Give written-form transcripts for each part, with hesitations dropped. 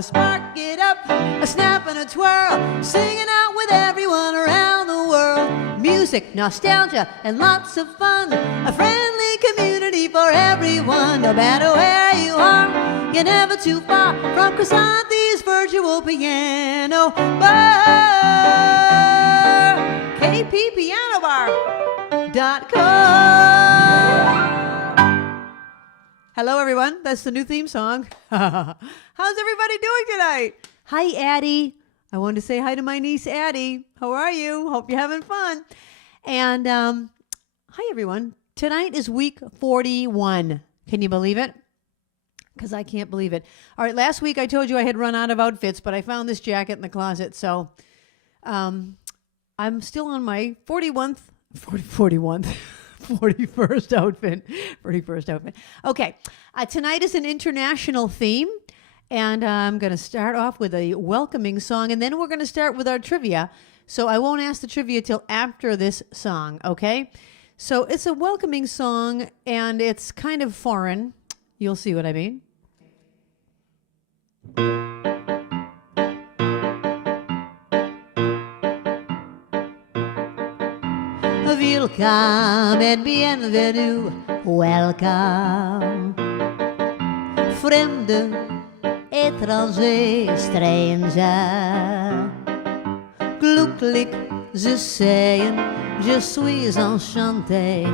Spark it up, a snap and a twirl, singing out with everyone around the world. Music, nostalgia, and lots of fun, a friendly community for everyone. No matter where you are, you're never too far from Krisanthi's virtual piano bar. kppianobar.com. Hello, everyone. That's the new theme song. How's everybody doing tonight? Hi, Addie. I wanted to say hi to my niece, Addie. How are you? Hope you're having fun. And hi, everyone. Tonight is week 41. Can you believe it? Because I can't believe it. All right, last week I told you I had run out of outfits, but I found this jacket in the closet. So I'm still on my 41st outfit. Okay, tonight is an international theme, and I'm going to start off with a welcoming song, and then we're going to start with our trivia. So I won't ask the trivia till after this song, okay? So it's a welcoming song, and it's kind of foreign. You'll see what I mean. Welcome and bienvenue, welcome. Fremde, étranger, stranger. Glücklich, ze zeggen, je suis enchanté.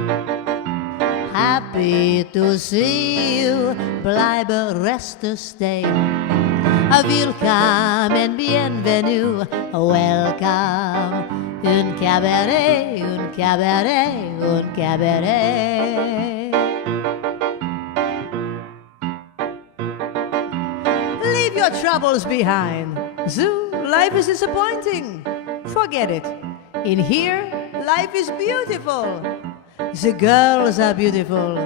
Happy to see you, bleibe, reste, stay. Welcome and bienvenue, welcome. Un cabaret, un cabaret, un cabaret. Leave your troubles behind. Zoo, life is disappointing. Forget it. In here, life is beautiful. The girls are beautiful.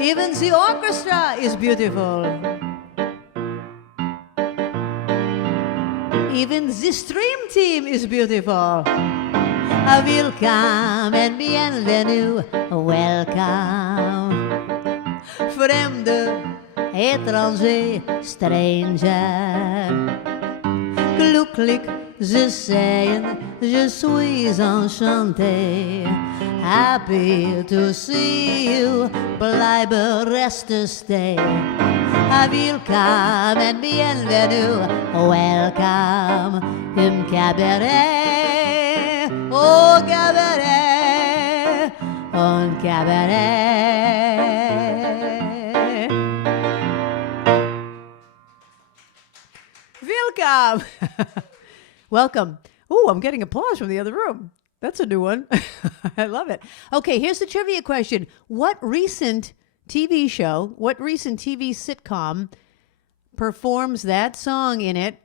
Even the orchestra is beautiful. Even the stream team is beautiful. Welcome and bienvenue, welcome. Fremde, étranger, stranger. Glücklich, ze zeggen, je suis enchanté. Happy to see you, bleibe, reste, stay. Welcome and bienvenue, welcome in cabaret, oh cabaret, on cabaret. Welcome. Welcome. Oh, I'm getting applause from the other room. That's a new one. I love it. Okay, here's the trivia question. What recent TV show, what recent TV sitcom performs that song in it,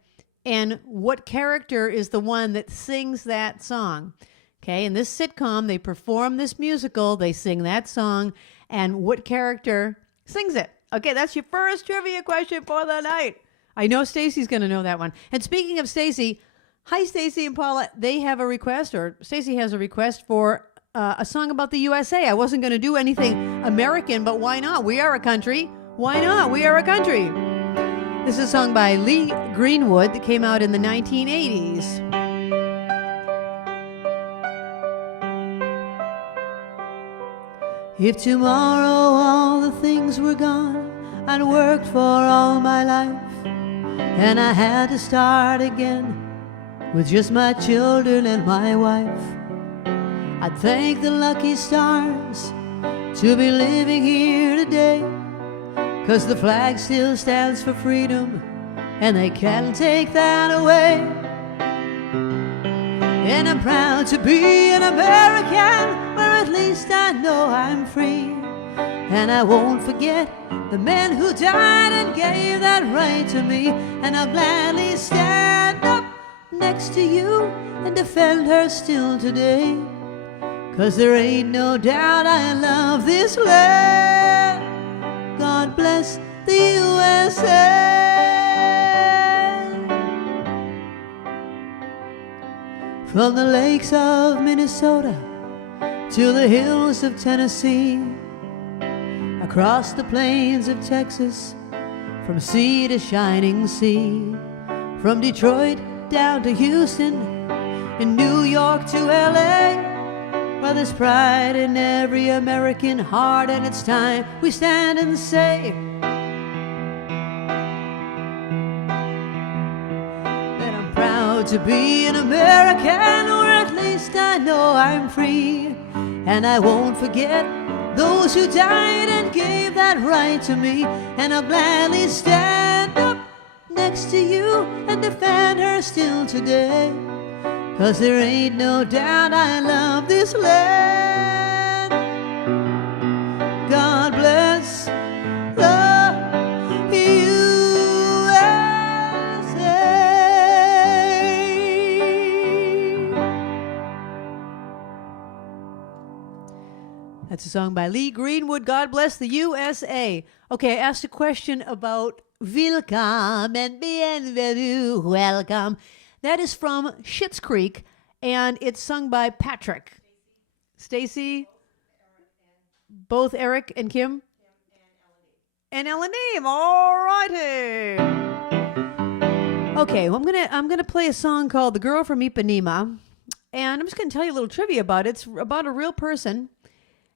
and what character is the one that sings that song? Okay, in this sitcom, they perform this musical, they sing that song, and what character sings it? Okay, that's your first trivia question for the night. I know Stacy's going to know that one. And speaking of Stacy, hi, Stacy and Paula. They have a request, or Stacy has a request for a song about the USA. I wasn't going to do anything American, but why not? We are a country. Why not? We are a country. This is a song by Lee Greenwood that came out in the 1980s. If tomorrow all the things were gone I'd worked for all my life, and I had to start again with just my children and my wife, I'd thank the lucky stars to be living here today, 'cause the flag still stands for freedom and they can't take that away. And I'm proud to be an American, where at least I know I'm free. And I won't forget the men who died and gave that right to me. And I'll gladly stand up next to you and defend her still today, 'cause there ain't no doubt I love this land. God bless the USA. From the lakes of Minnesota to the hills of Tennessee, across the plains of Texas, from sea to shining sea, from Detroit down to Houston, in New York to LA, where there's pride in every American heart, and it's time we stand and say that I'm proud to be an American, or at least I know I'm free, and I won't forget those who died and gave that right to me, and I'll gladly stand up next to you and defend her still today, 'cause there ain't no doubt I love this land. God bless the USA. That's a song by Lee Greenwood, God Bless the USA. Okay, I asked a question about Willkommen and bienvenue, welcome. That is from Schitt's Creek, and it's sung by Patrick. Stacy? Both Eric and Kim? And Ellen Deem. All righty. Okay, well, I'm gonna play a song called "The Girl from Ipanema," and I'm just gonna tell you a little trivia about it. It's about a real person,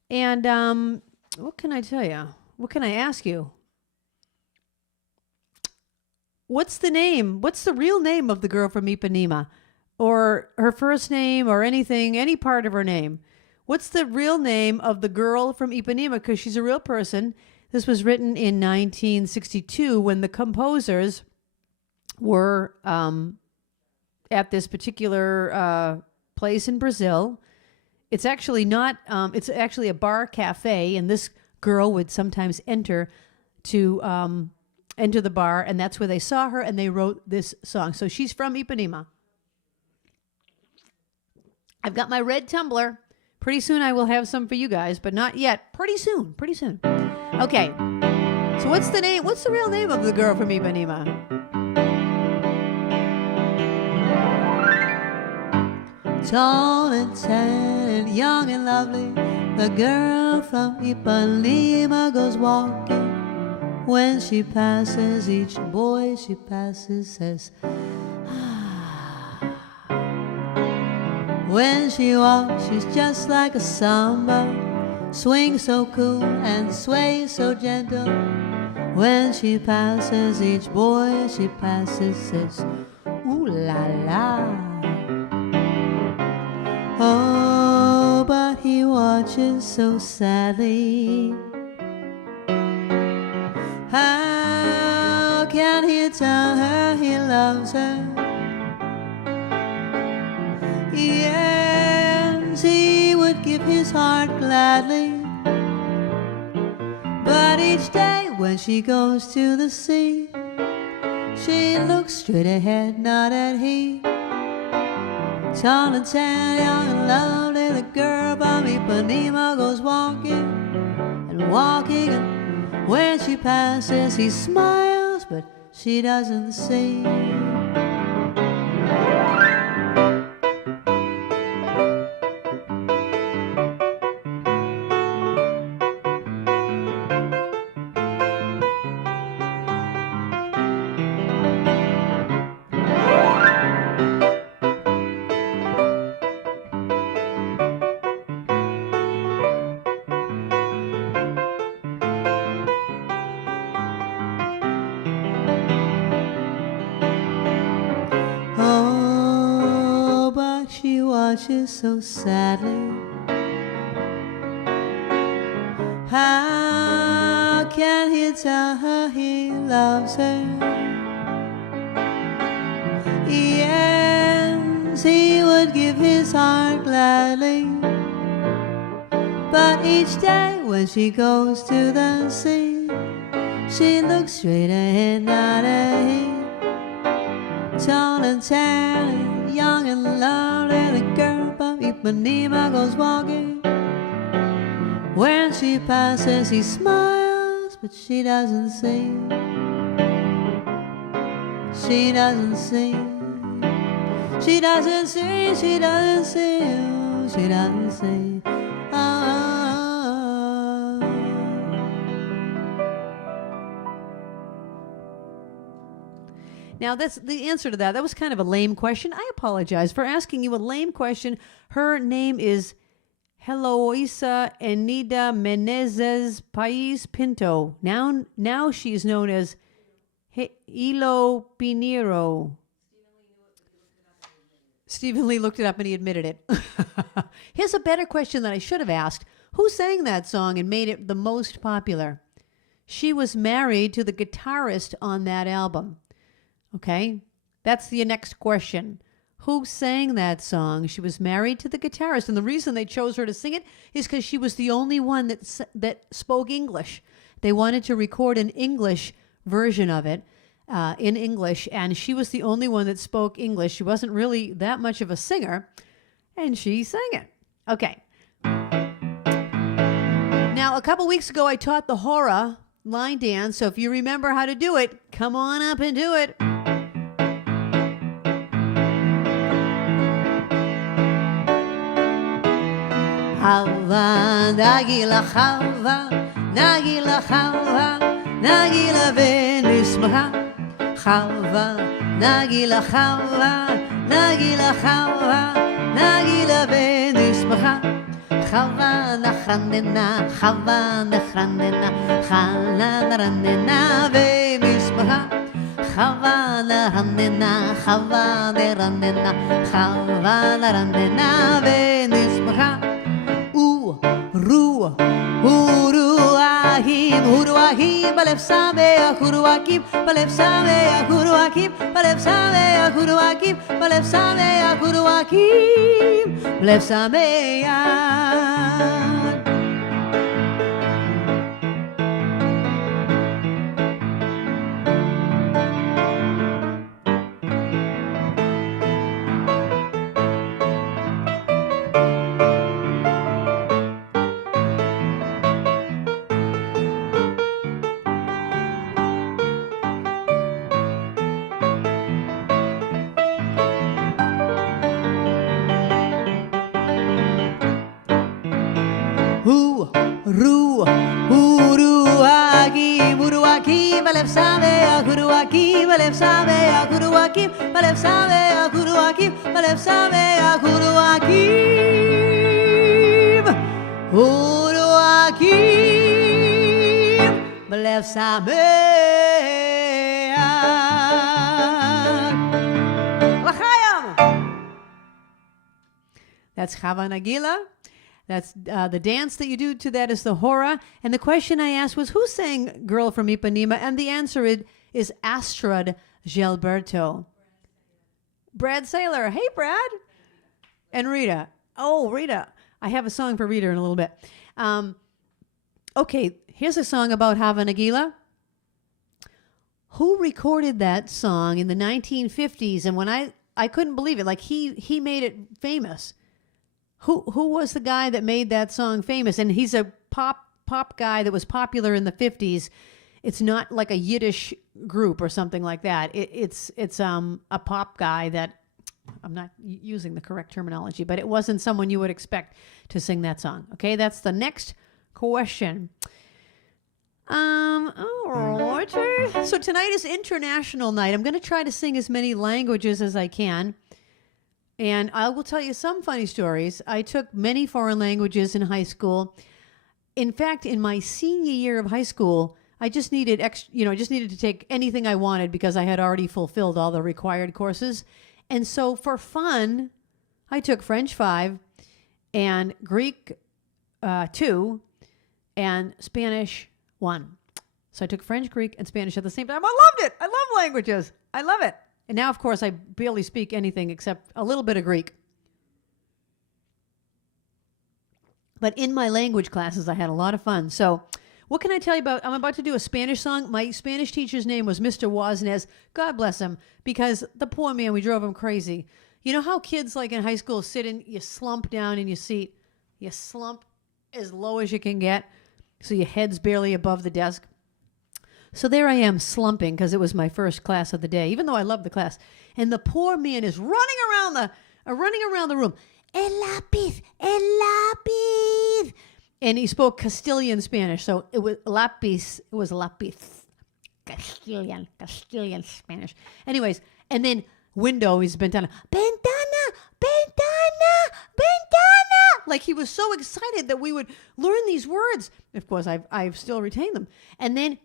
and what can I tell you? What can I ask you? What's the name? What's the real name of the girl from Ipanema? Or her first name or anything, any part of her name? What's the real name of the girl from Ipanema? Because she's a real person. This was written in 1962 when the composers were at this particular place in Brazil. It's actually not, it's actually a bar cafe, and this girl would sometimes enter the bar, and that's where they saw her, and they wrote this song. So she's from Ipanema. I've got my red tumbler. Pretty soon I will have some for you guys, but not yet. Pretty soon. Okay. So what's the real name of the girl from Ipanema? Tall and tan and young and lovely, the girl from Ipanema goes walking. When she passes, each boy she passes says, ah. When she walks, she's just like a samba, swings so cool and sways so gentle. When she passes, each boy she passes says, ooh la la. Oh, but he watches so sadly. How can he tell her he loves her? Yes, he would give his heart gladly, but each day when she goes to the sea, she looks straight ahead, not at he. Tall and tan, young and lovely, the girl from Ipanema goes walking and walking, and when she passes, he smiles, but she doesn't see. Watches so sadly. How can he tell her he loves her? Yes, he would give his heart gladly, but each day when she goes to the sea, she looks straight ahead, not at him. Tall and tan, young and lovely, the girl from Ipanema goes walking. When she passes, he smiles, but she doesn't see. She doesn't see. She doesn't see. She doesn't see. She doesn't see. Now, that's the answer to that. That was kind of a lame question. I apologize for asking you a lame question. Her name is Heloisa Enida Menezes Pais Pinto. Now she's known as Hilo Pinheiro. Stephen Lee looked it up and he admitted it. Here's a better question that I should have asked. Who sang that song and made it the most popular? She was married to the guitarist on that album. Okay? That's the next question. Who sang that song? She was married to the guitarist, and the reason they chose her to sing it is because she was the only one that spoke English. They wanted to record an English version of it in English, and she was the only one that spoke English. She wasn't really that much of a singer, and she sang it. Okay. Now, a couple weeks ago, I taught the Hora line dance, so if you remember how to do it, come on up and do it. Hava, nagila chava, nagila chava, nagila venismaha. Chava, nagila chava, nagila chava, nagila venismaha. Chava nachanena, chava nachanena, chala naranena venismaha. Chava naranena, chava naranena, chava naranena venismaha. Huruahim, Balev Sameh, Huruakim, Balev Sameh, Huruakim, Balev Sameh, Huruakim, Balev Sameh, Huruakim, Balev Sameh. Balev Sameh, Huruakim, Balev Sameh, Huruakim, Balev Sameh, Huruakim, Balev Sameh, Huruakim, Huruakim, Balev Sameh. L'chaim. That's Chava Nagila. That's the dance that you do to that is the Hora. And the question I asked was, who sang Girl from Ipanema? And the answer is Astrid Gilberto. Brad Saylor. Hey, Brad. And Rita. Oh, Rita. I have a song for Rita in a little bit. Okay, here's a song about Hava Nagila. Who recorded that song in the 1950s? And when I couldn't believe it. Like, he made it famous. Who was the guy that made that song famous? And he's a pop guy that was popular in the 50s. It's not like a Yiddish group or something like that. It's a pop guy that, I'm not using the correct terminology, but it wasn't someone you would expect to sing that song. Okay, that's the next question. All right. So tonight is International Night. I'm going to try to sing as many languages as I can. And I will tell you some funny stories. I took many foreign languages in high school. In fact, in my senior year of high school, I just needed to take anything I wanted because I had already fulfilled all the required courses. And so for fun, I took French 5 and Greek 2 and Spanish 1. So I took French, Greek, and Spanish at the same time. I loved it. I love languages. I love it. And now, of course, I barely speak anything except a little bit of Greek. But in my language classes, I had a lot of fun. So what can I tell you about? I'm about to do a Spanish song. My Spanish teacher's name was Mr. Woznez. God bless him, because the poor man, we drove him crazy. You know how kids like in high school sit in, you slump down in your seat, you slump as low as you can get, so your head's barely above the desk. So there I am slumping because it was my first class of the day, even though I loved the class. And the poor man is running around the room. El lápiz, el lápiz. And he spoke Castilian Spanish, so it was lápiz. It was lápiz. Castilian Spanish. Anyways, and then window is ventana. Ventana, ventana, ventana. Like he was so excited that we would learn these words. Of course, I've still retained them. And then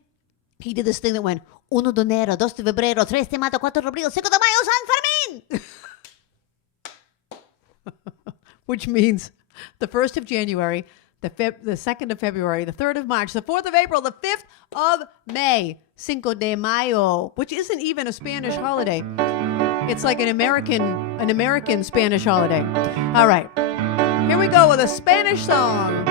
he did this thing that went, 1 de enero, 2 de febrero, 3 de mayo, 4 de abril, 5 de mayo, San Fermin. Which means the 1st of January, the 2nd of February, the 3rd of March, the 4th of April, the 5th of May, Cinco de Mayo, which isn't even a Spanish holiday. It's like an American Spanish holiday. All right, here we go with a Spanish song.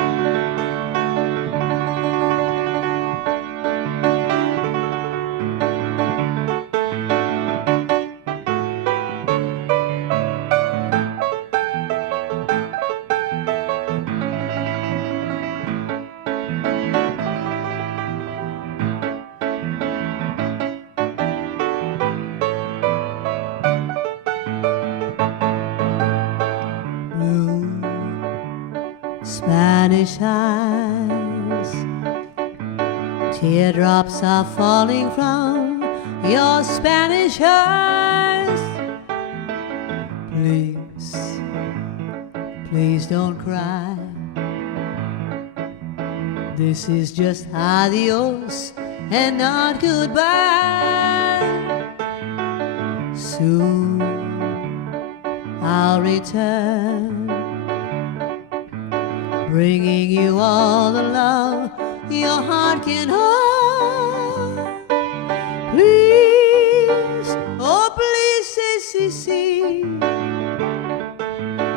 Spanish eyes, teardrops are falling from your Spanish eyes. Please, please don't cry. This is just adios and not goodbye. Soon I'll return, bringing you all the love your heart can hold. Please, oh please, say si si.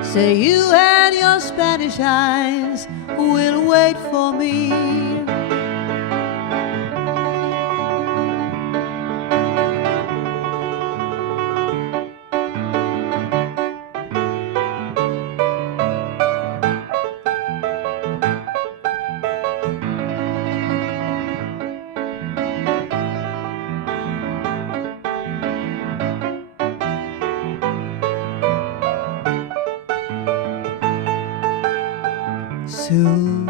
Say you and your Spanish eyes will wait for me. Soon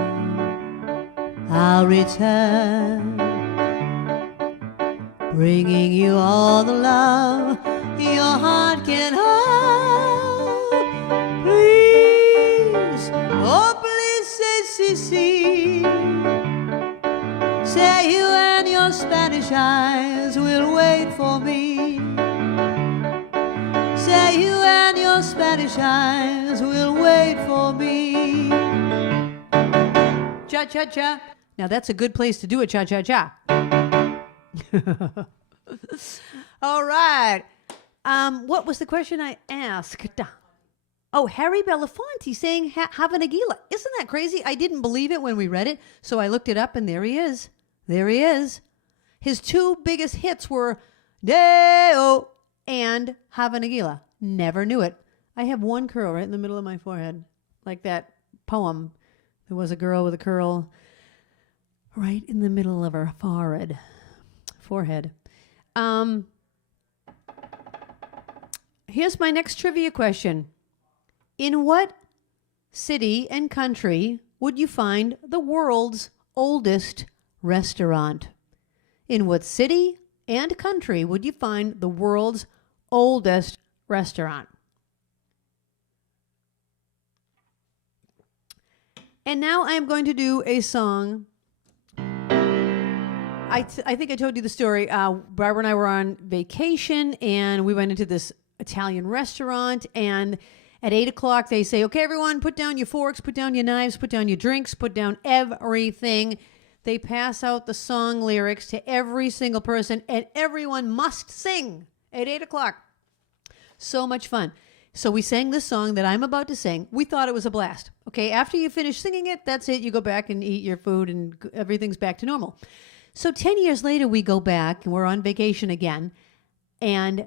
I'll return, bringing you all the love your heart can hold. Please, oh please, say si si. Say you and your Spanish eyes will wait for me. Say you and your Spanish eyes will wait for me. Cha-cha-cha. Now that's a good place to do it, cha-cha-cha. All right. What was the question I asked? Oh, Harry Belafonte saying Havanagila. Isn't that crazy? I didn't believe it when we read it, so I looked it up, and there he is. There he is. His 2 biggest hits were Deo and Havanagila. Never knew it. I have one curl right in the middle of my forehead, like that poem. There was a girl with a curl right in the middle of her forehead. Here's my next trivia question. In what city and country would you find the world's oldest restaurant? In what city and country would you find the world's oldest restaurant? And now I'm going to do a song. I think I told you the story. Barbara and I were on vacation, and we went into this Italian restaurant, and at 8 o'clock they say, okay, everyone, put down your forks, put down your knives, put down your drinks, put down everything. They pass out the song lyrics to every single person, and everyone must sing at 8 o'clock. So much fun. So we sang this song that I'm about to sing. We thought it was a blast. Okay, after you finish singing it, that's it. You go back and eat your food, and everything's back to normal. So 10 years later, we go back, and we're on vacation again, and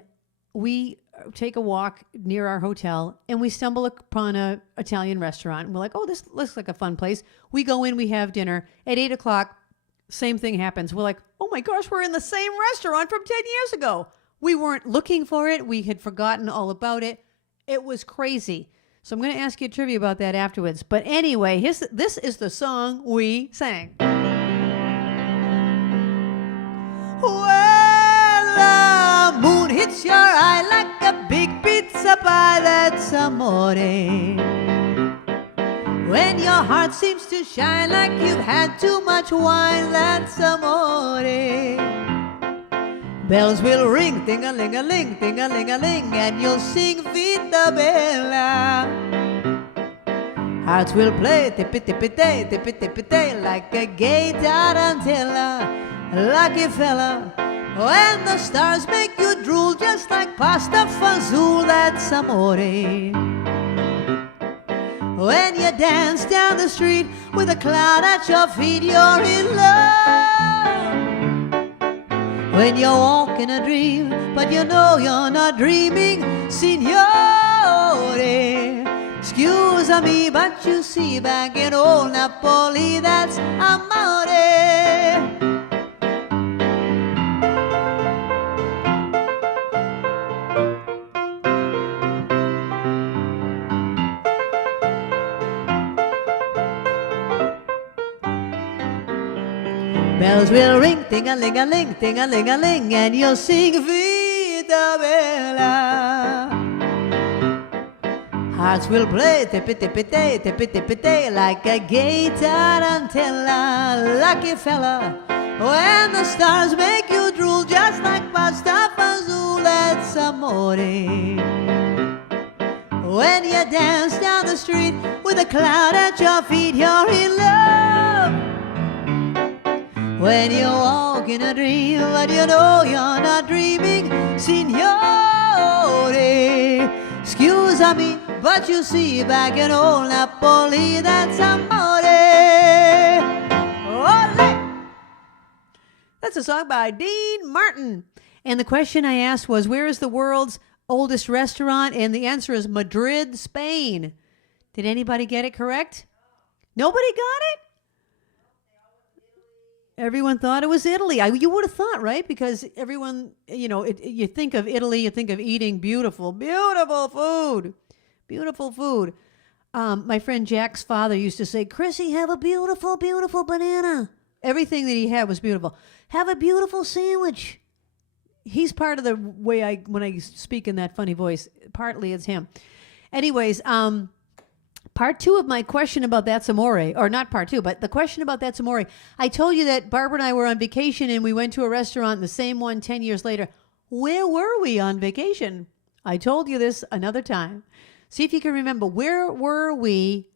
we take a walk near our hotel, and we stumble upon an Italian restaurant, and we're like, oh, this looks like a fun place. We go in, we have dinner. At 8 o'clock, same thing happens. We're like, oh my gosh, we're in the same restaurant from 10 years ago. We weren't looking for it. We had forgotten all about it. It was crazy. So I'm going to ask you trivia about that afterwards. But anyway, this is the song we sang. Well, amore. When your heart seems to shine like you've had too much wine, that's amore. Bells will ring, ting-a-ling-a-ling, ting-a-ling-a-ling, and you'll sing Vita Bella. Hearts will play, tippy-tippy-tay, tippy-tippy-tay, like a gay tarantella. Lucky fella. When the stars make you drool just like pasta fazool, that's amore. When you dance down the street with a cloud at your feet, you're in love. When you walk in a dream, but you know you're not dreaming, signore. Excuse me, but you see, back in old Napoli, that's amore. Bells will ring, ting-a-ling-a-ling, ting-a-ling-a-ling, and you'll sing Vita Bella. Hearts will play, tippy-tippy-tay, tippy-tippy-tay, like a gay tarantella. Lucky fella. When the stars make you drool just like pasta fazool, that's amore. When you dance down the street with a cloud at your feet, you're in love. When you walk in a dream, but you know you're not dreaming, signore. Excuse me, but you see, back in old Napoli, that's amore. Ole! That's a song by Dean Martin. And the question I asked was, where is the world's oldest restaurant? And the answer is Madrid, Spain. Did anybody get it correct? Nobody got it? Everyone thought it was Italy. You would have thought, right? Because everyone, you think of Italy, you think of eating beautiful, beautiful food. Beautiful food. My friend Jack's father used to say, Chrissy, have a beautiful, beautiful banana. Everything that he had was beautiful. Have a beautiful sandwich. He's part of the way when I speak in that funny voice, partly it's him. Anyways, part two of my question about That's Amore, or not part two, but the question about That's Amore. I told you that Barbara and I were on vacation and we went to a restaurant, the same one 10 years later. Where were we on vacation? I told you this another time. See if you can remember. Where were we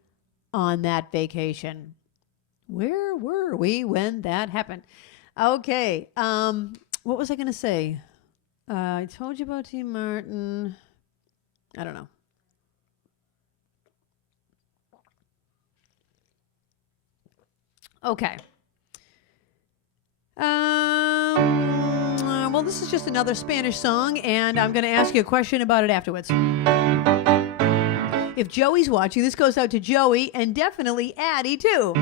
on that vacation? Where were we when that happened? Okay. What was I going to say? I told you about T. Martin. I don't know. Okay. Well, this is just another Spanish song, and I'm going to ask you a question about it afterwards. If Joey's watching, this goes out to Joey and definitely Addie, too.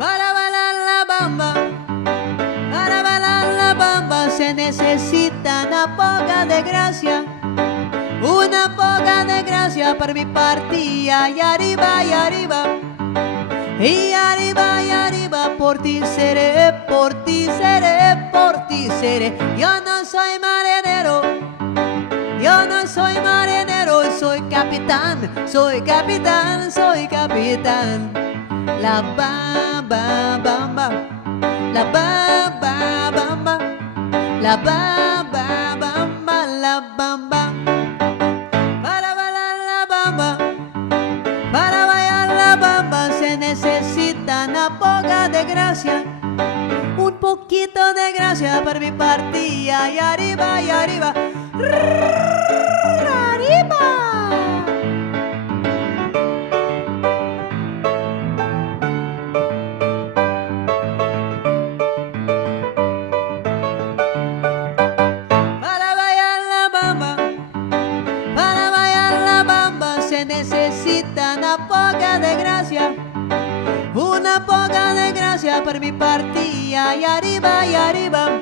Para bailar la bamba, se necesita una poca de gracia. Una poca de gracia per mi partida y arriba, y arriba, por ti seré, por ti seré, por ti seré. Yo no soy marinero, soy capitán, soy capitán, soy capitán. La bamba, bamba, la bamba, bamba, la bamba, bamba, la bamba. Para bailar la bamba se necesita una poca de gracia, un poquito de gracia para mi partida y arriba, arriba. Necesita una poca de gracia, una poca de gracia per mi partida y arriba, y arriba,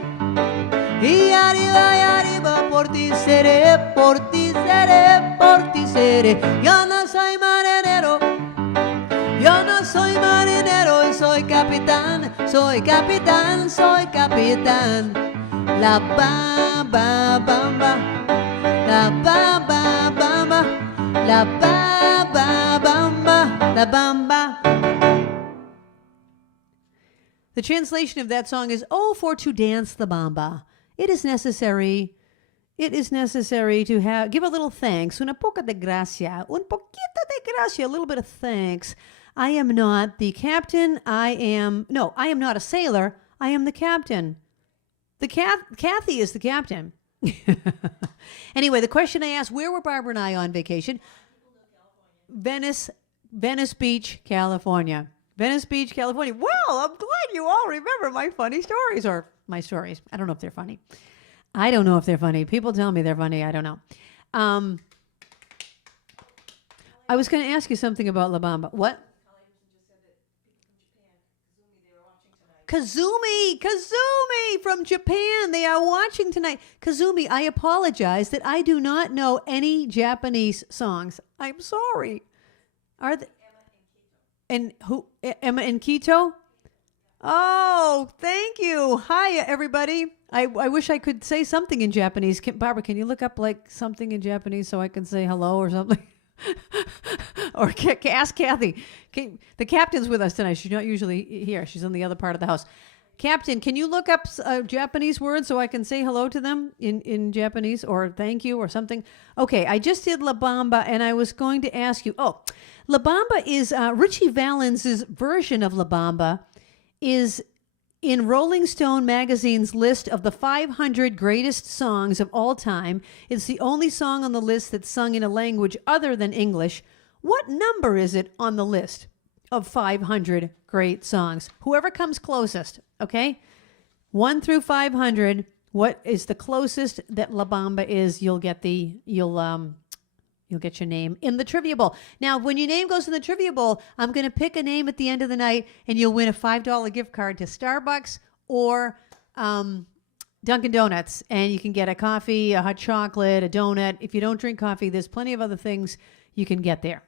y arriba, y arriba, por ti seré, por ti seré, por ti seré. Yo no soy marinero, y soy capitán, soy capitán, soy capitán. La bamba bamba. La bamba bamba. La bamba bamba. La bamba. The translation of that song is, oh, for to dance the bamba. It is necessary to give a little thanks. Una poca de gracia. Un poquito de gracia. A little bit of thanks. I am not the captain. I am not a sailor. I am the captain. Kathy is the captain. Anyway, the question I asked, where were Barbara and I on vacation? Venice Beach, California. Venice Beach, California. Well, I'm glad you all remember my funny stories, or my stories. I don't know if they're funny. People tell me they're funny. I don't know. I was going to ask you something about La Bamba. What? Kazumi from Japan. They are watching tonight. Kazumi, I apologize that I do not know any Japanese songs. I'm sorry. Are they? And who? Emma in Quito? Oh, thank you. Hi, everybody. I wish I could say something in Japanese. Barbara, can you look up like something in Japanese so I can say hello or something? Or ask Kathy. The captain's with us tonight. She's not usually here. She's on the other part of the house. Captain, can you look up Japanese words so I can say hello to them in Japanese, or thank you or something? Okay, I just did La Bamba, and I was going to ask you. Oh, La Bamba is Richie Valens' version of La Bamba is in Rolling Stone magazine's list of the 500 greatest songs of all time. It's the only song on the list that's sung in a language other than English. What number is it on the list of 500 great songs? Whoever comes closest, okay? 1 through 500, what is the closest that La Bamba is? You'll get your name in the Trivia Bowl. Now, when your name goes in the Trivia Bowl, I'm going to pick a name at the end of the night, and you'll win a $5 gift card to Starbucks or Dunkin' Donuts. And you can get a coffee, a hot chocolate, a donut. If you don't drink coffee, there's plenty of other things you can get there.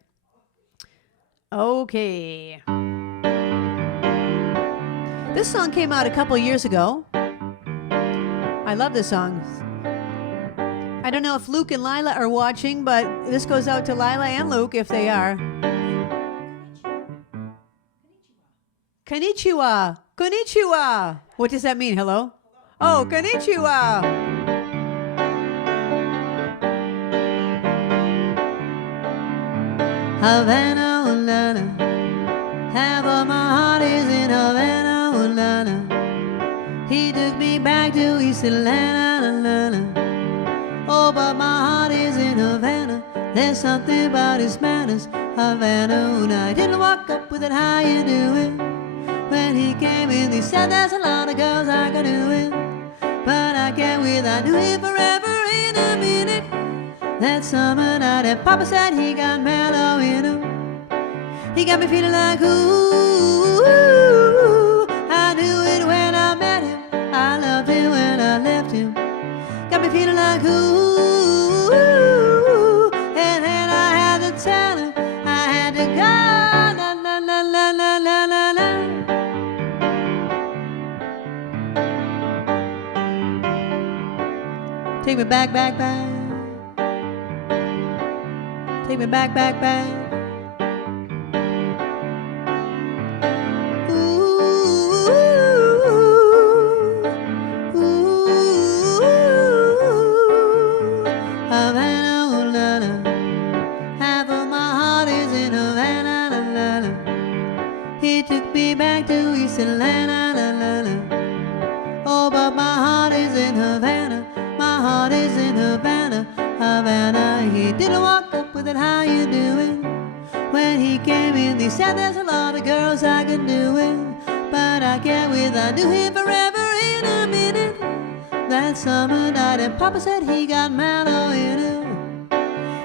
Okay. This song came out a couple years ago. I love this song. I don't know if Luke and Lila are watching, but this goes out to Lila and Luke if they are. Konnichiwa. Konnichiwa. What does that mean? Hello? Oh, konnichiwa. Havana, Ulana. Half of my heart is in Havana, Ulana. He took me back to East Atlanta, Atlanta. Oh, but my heart is in Havana. There's something about his manners. Havana, and I didn't walk up with it. How you doing? When he came in, he said there's a lot of girls I could do it, but I can't wait. I knew it forever in a minute. That summer night, and Papa said he got mellow in him. He got me feeling like ooh. I knew it when I met him. I loved him when I left him. Got me feeling like ooh, and then I had to tell him I had to go. La la la la la la la la. Take me back, back, back. Take me back, back, back. Oh, but my heart is in Havana. My heart is in Havana, Havana. He didn't walk up with it. How you doing? When he came in, he said there's a lot of girls I could do it, but I can't with. I knew him forever in a minute. That summer night, and Papa said he got mellow in him.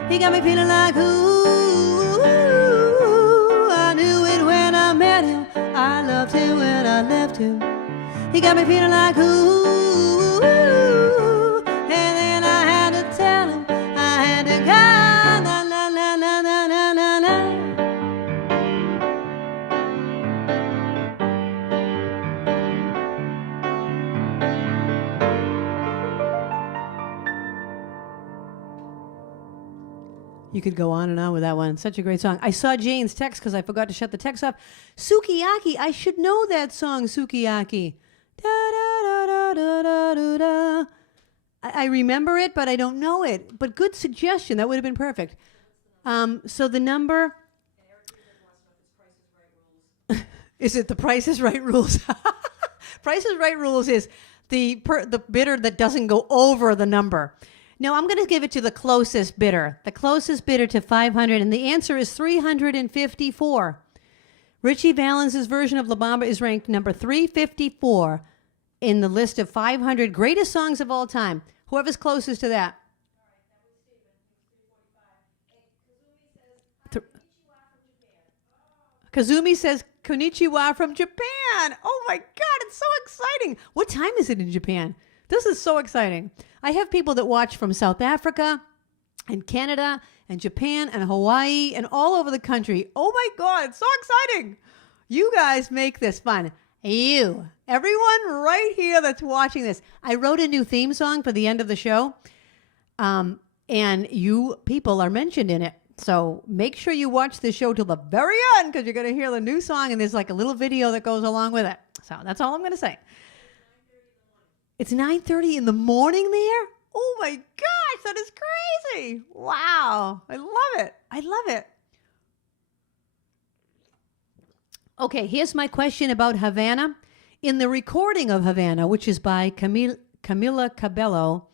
He got me feeling like ooh. I knew it when I met him. I loved him when I left him. He got me feeling like ooh, and then I had to tell him I had to go. La la la la la la la la. You could go on and on with that one. Such a great song. I saw Jane's text because I forgot to shut the text off. Sukiyaki. I should know that song, Sukiyaki. Da, da, da, da, da, da, da, da. I remember it, but I don't know it. But good suggestion. That would have been perfect. So the number... Is it the Price is Right rules? Price is Right rules is the bidder that doesn't go over the number. No, I'm going to give it to the closest bidder. The closest bidder to 500, and the answer is 354. Richie Valens' version of La Bamba is ranked number 354 in the list of 500 greatest songs of all time. Whoever's closest to that. Kazumi says, Konnichiwa from Japan. Oh my God, it's so exciting. What time is it in Japan? This is so exciting. I have people that watch from South Africa and Canada and Japan and Hawaii and all over the country. Oh my God, it's so exciting. You guys make this fun. Everyone right here that's watching this. I wrote a new theme song for the end of the show, and you people are mentioned in it. So make sure you watch this show till the very end because you're going to hear the new song, and there's like a little video that goes along with it. So that's all I'm going to say. It's 9:30 in the morning there? Oh my gosh, that is crazy. Wow. I love it. I love it. Okay, here's my question about Havana. In the recording of Havana, which is by Camila Cabello,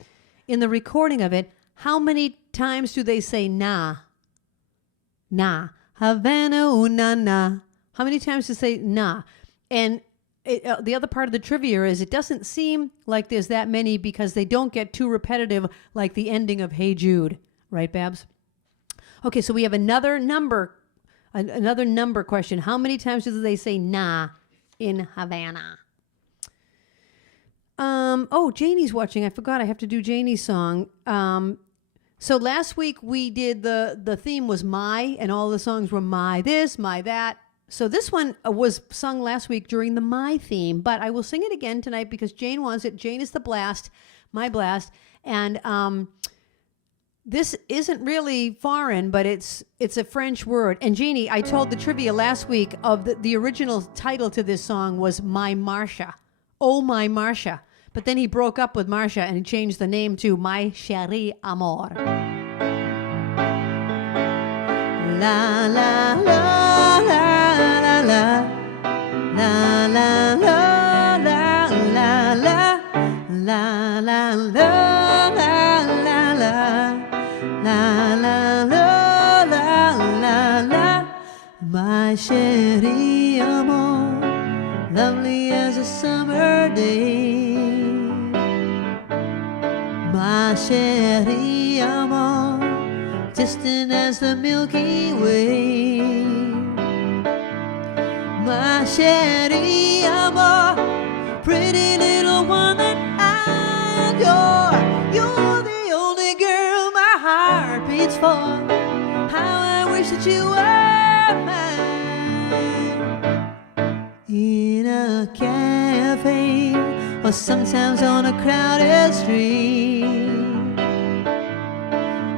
in the recording of it, how many times do they say na? Na. Havana, ooh, na, na. How many times do they say na? And the other part of the trivia is it doesn't seem like there's that many because they don't get too repetitive like the ending of Hey Jude. Right, Babs? Okay, so we have another number question. How many times do they say na in Havana? Oh, Janie's watching. I forgot I have to do Janie's song. So last week we did the theme was my, and all the songs were my this, my that. So this one was sung last week during the my theme, but I will sing it again tonight because Jane wants it. Jane is the blast, my blast. And this isn't really foreign, but it's a French word. And Jeannie, I told the trivia last week of the original title to this song was My Marsha. Oh, My Marsha. But then he broke up with Marsha and he changed the name to My Chérie Amour. La, la, la, la, la, la. La, la, la, la, la, la. La, la, la, la, la, la. La, la, la, la, la, la. My chérie amour, lovely as a summer day. My chérie amour, distant as the Milky Way. My chérie amour, pretty little one that I adore. You're the only girl my heart beats for. How I wish that you were mine. In a cafe, or sometimes on a crowded street.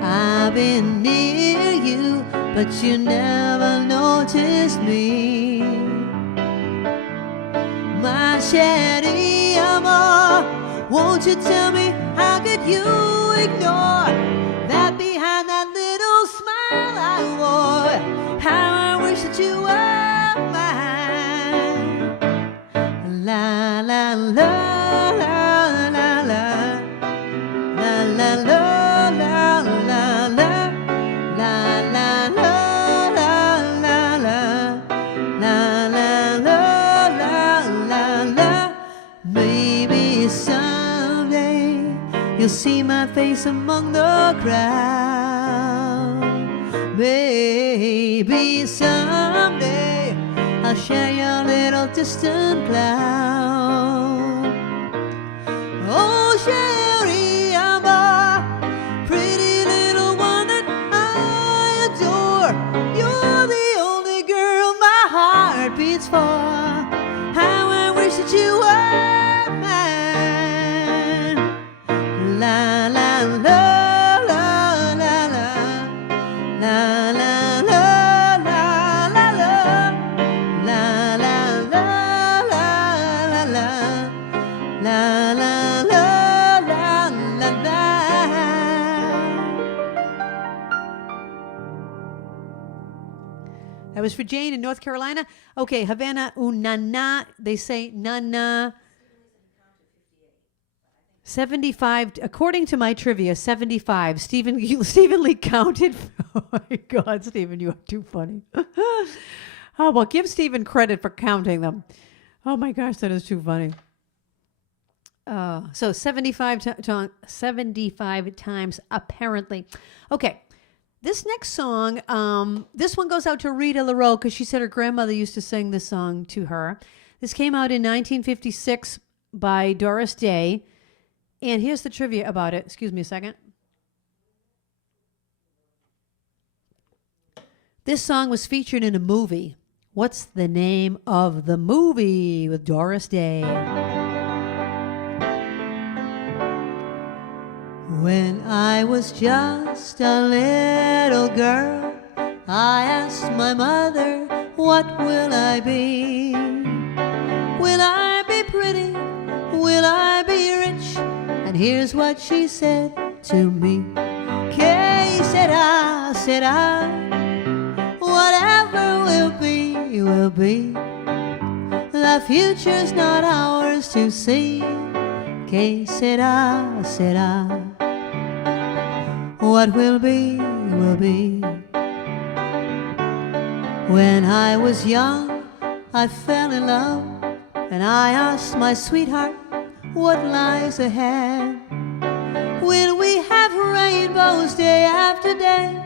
I've been near you, but you never noticed me. My chérie amour, won't you tell me how could you ignore that behind that little smile I wore? How I wish that you were mine. La la la la la la la la la la la la la la la la la la. Maybe someday you'll see my face among the crowd. Maybe someday I'll share your little distant cloud. Oh, chérie amour, pretty little one that I adore. You're the only girl my heart beats for. How I wish that you were mine. La la la la la la was for Jane in North Carolina. Okay, Havana Unana. They say Nana. 75, according to my trivia, 75. Stephen Lee counted. Oh my God, Stephen, you are too funny. Oh, well, give Stephen credit for counting them. Oh my gosh, that is too funny. So 75 times, apparently. Okay, this next song, this one goes out to Rita LaRoe because she said her grandmother used to sing this song to her. This came out in 1956 by Doris Day. And here's the trivia about it. Excuse me a second. This song was featured in a movie. What's the name of the movie with Doris Day? When I was just a little girl, I asked my mother, what will I be? Will I be pretty? Will I be rich? And here's what she said to me. Que sera, sera. Whatever will be, will be. The future's not ours to see. Que sera, sera. What will be, will be. When I was young, I fell in love, and I asked my sweetheart, what lies ahead? Will we have rainbows day after day?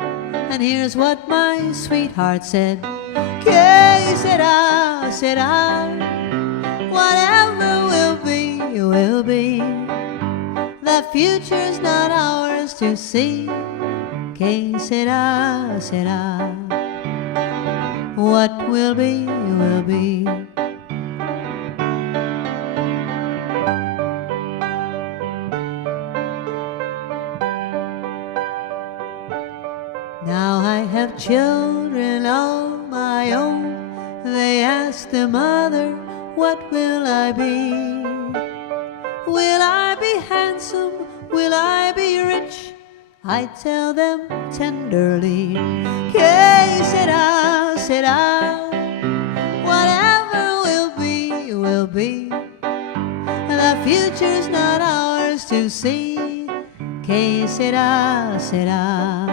And here's what my sweetheart said. Que sera, sera. Whatever will be, will be. The future's not ours to see. Que sera, sera. What will be, will be. Now I have children of my own. They ask their mother, what will I be? Will I be handsome? Will I be rich? I tell them tenderly, que sera, sera. Whatever will be, will be. The future's not ours to see. Que sera, sera.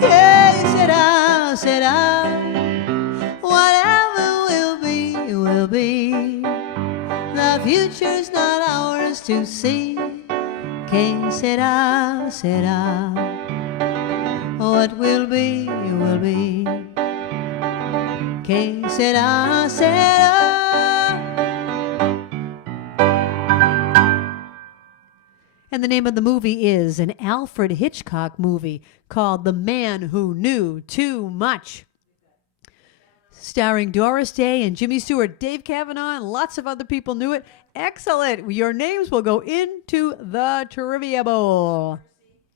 Que sera, sera. Whatever will be, will be. The future's not ours to see. Que sera, sera. What will be, will be. Que sera, sera. And the name of the movie is an Alfred Hitchcock movie called The Man Who Knew Too Much. Starring Doris Day and Jimmy Stewart, Dave Cavanaugh, and lots of other people knew it. Excellent. Your names will go into the Trivia Bowl.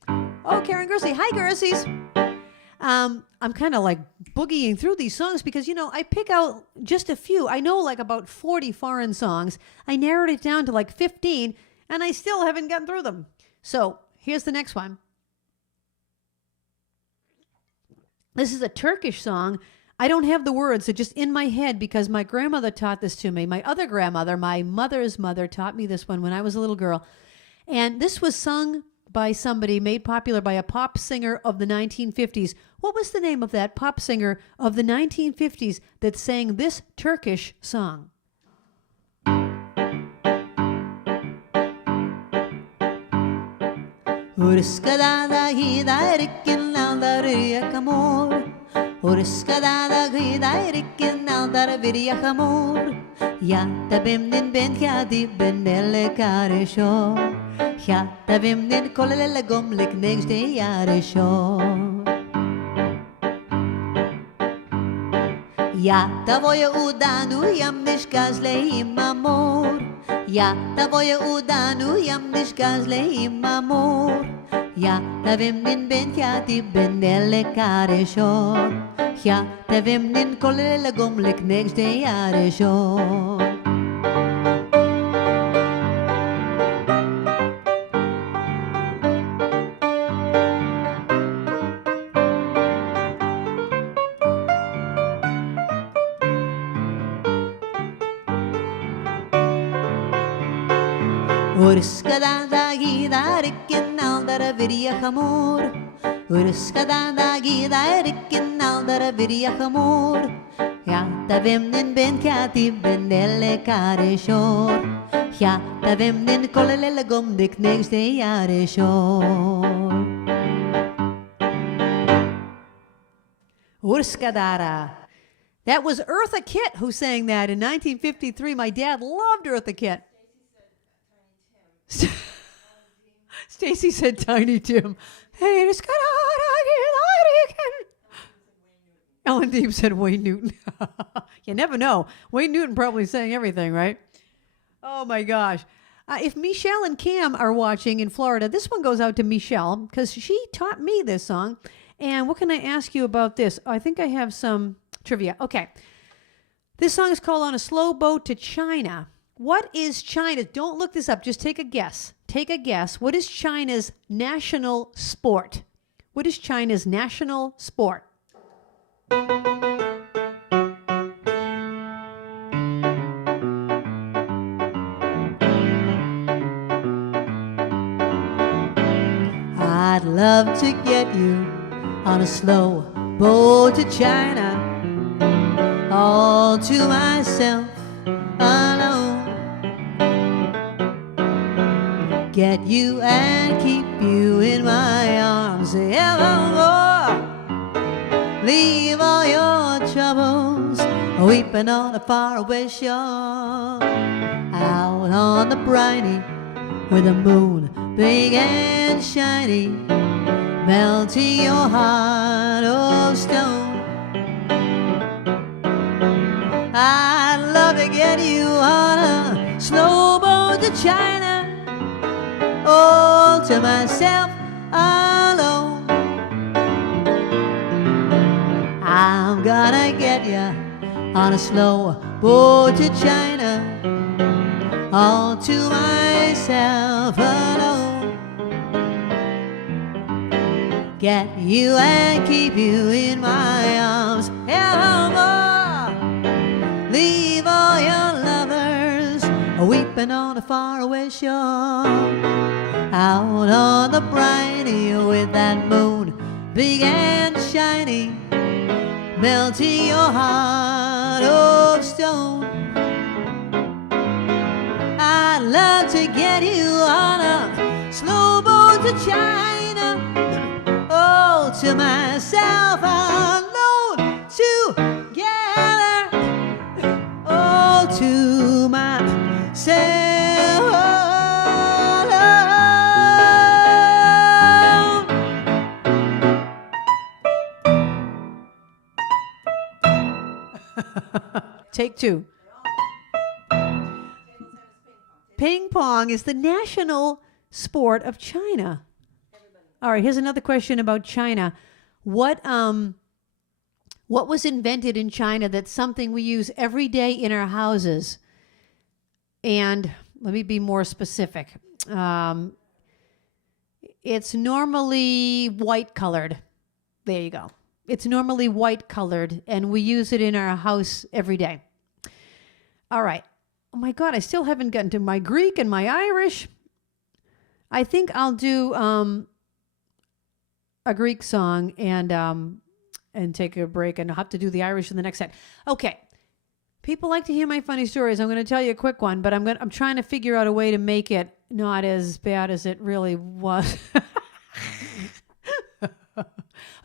Oh, Karen Gersey. Hi, Gerseys. I'm kind of like boogieing through these songs because, you know, I pick out just a few. I know like about 40 foreign songs. I narrowed it down to like 15, and I still haven't gotten through them. So here's the next one. This is a Turkish song. I don't have the words. They're just in my head because my grandmother taught this to me. My other grandmother, my mother's mother, taught me this one when I was a little girl. And this was sung by somebody, made popular by a pop singer of the 1950s. What was the name of that pop singer of the 1950s that sang this Turkish song? Ja, tvoje udanu jam neškazle im amor. Ja, tvoje udanu jam neškazle im amor. Ja, tavim nin ben kati ben elle kare shor. Ja, tavim nin kolele gomlik next day are shor. Urskadandagida rikinaldara viriachamor. Urskadandagida rikinaldara viriachamor. Yatavimnin ben kati ben elle karishor. Yatavimnin kolelele gomdik next day yarishor. Urskadara. That was Eartha Kitt who sang that in 1953. My dad loved Eartha Kitt. Stacy said Tiny Tim. Hey, it's got Ellen Deeb said Wayne Newton. You never know. Wayne Newton probably sang everything, right? Oh my gosh. If Michelle and Cam are watching in Florida, this one goes out to Michelle because she taught me this song. And what can I ask you about this? I think I have some trivia. Okay. This song is called On a Slow Boat to China. What is China? Don't look this up. Just take a guess. Take a guess. What is China's national sport? What is China's national sport? I'd love to get you on a slow boat to China, all to myself alone. Get you and keep you in my arms evermore. Leave all your troubles weeping on a faraway shore. Out on the briny with the moon big and shiny, melting your heart of stone. I'd love to get you on a slow boat to China, all to myself alone. I'm gonna get you on a slow boat to China, all to myself alone. Get you and keep you in my arms evermore. Leave all your lovers weeping on a faraway shore. Out on the briny with that moon big and shiny, melting your heart of stone. I'd love to get you on a slow boat to China, all to myself alone, together, all to myself alone. Take two. Ping pong is the national sport of China. All right, here's another question about China. What was invented in China that's something we use every day in our houses? And let me be more specific. It's normally white colored. There you go. It's normally white colored, and we use it in our house every day. All right. Oh my God, I still haven't gotten to my Greek and my Irish. I think I'll do a Greek song and take a break, and I'll have to do the Irish in the next set. Okay. People like to hear my funny stories. I'm going to tell you a quick one, but I'm trying to figure out a way to make it not as bad as it really was.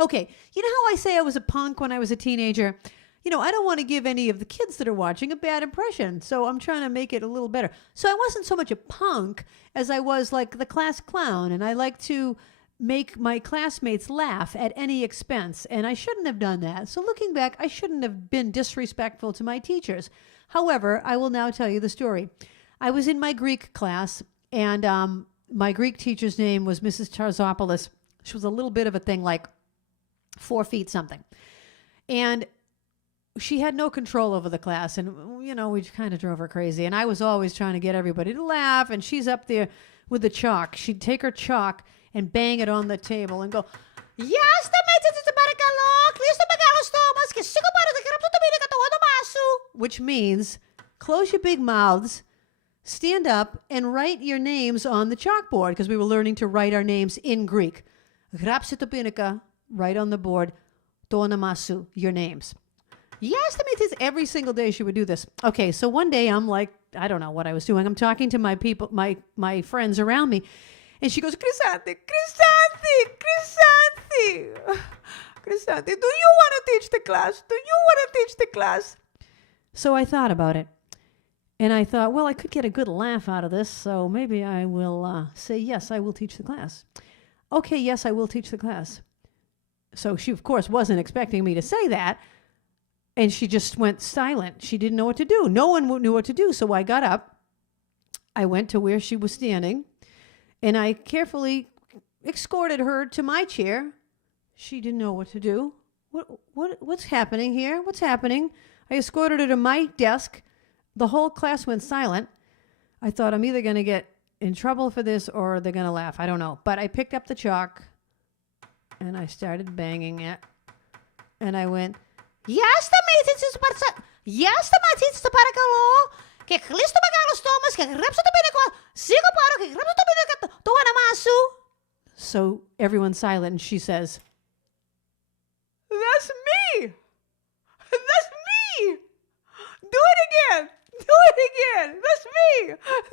Okay. You know how I say I was a punk when I was a teenager? You know, I don't want to give any of the kids that are watching a bad impression, so I'm trying to make it a little better. So I wasn't so much a punk as I was like the class clown, and I like to make my classmates laugh at any expense, and I shouldn't have done that. So looking back, I shouldn't have been disrespectful to my teachers. However, I will now tell you the story. I was in my Greek class, and my Greek teacher's name was Mrs. Tarzopoulos. She was a little bit of a thing, like 4 feet something. And she had no control over the class, and, you know, we kind of drove her crazy. And I was always trying to get everybody to laugh, and she's up there with the chalk. She'd take her chalk and bang it on the table and go, which means, close your big mouths, stand up and write your names on the chalkboard because we were learning to write our names in Greek. Γράψτε το πίνακα, write on the board, το όνομά σου, your names. Yes, that means every single day she would do this. Okay, so one day I'm like, I don't know what I was doing. I'm talking to my people, my friends around me, and she goes, Krisanthi, do you want to teach the class? Do you want to teach the class? So I thought about it. And I thought, well, I could get a good laugh out of this, so maybe I will say, yes, I will teach the class. Okay, yes, I will teach the class. So she, of course, wasn't expecting me to say that, and she just went silent. She didn't know what to do. No one knew what to do, so I got up. I went to where she was standing, and I carefully escorted her to my chair. She didn't know what to do. What's happening here? What's happening? I escorted her to my desk. The whole class went silent. I thought I'm either going to get in trouble for this or they're going to laugh. I don't know. But I picked up the chalk and I started banging it. And I went, Γεια σταματήστε στο παρακαλώ και κλείσει το μεγάλο στόμα και γράψε το πίνακα. Σήκω πάνω και γράψε το πίνακα το όνομά σου. So everyone's silent and she says, That's me. That's me. Do it again. Do it again. That's me.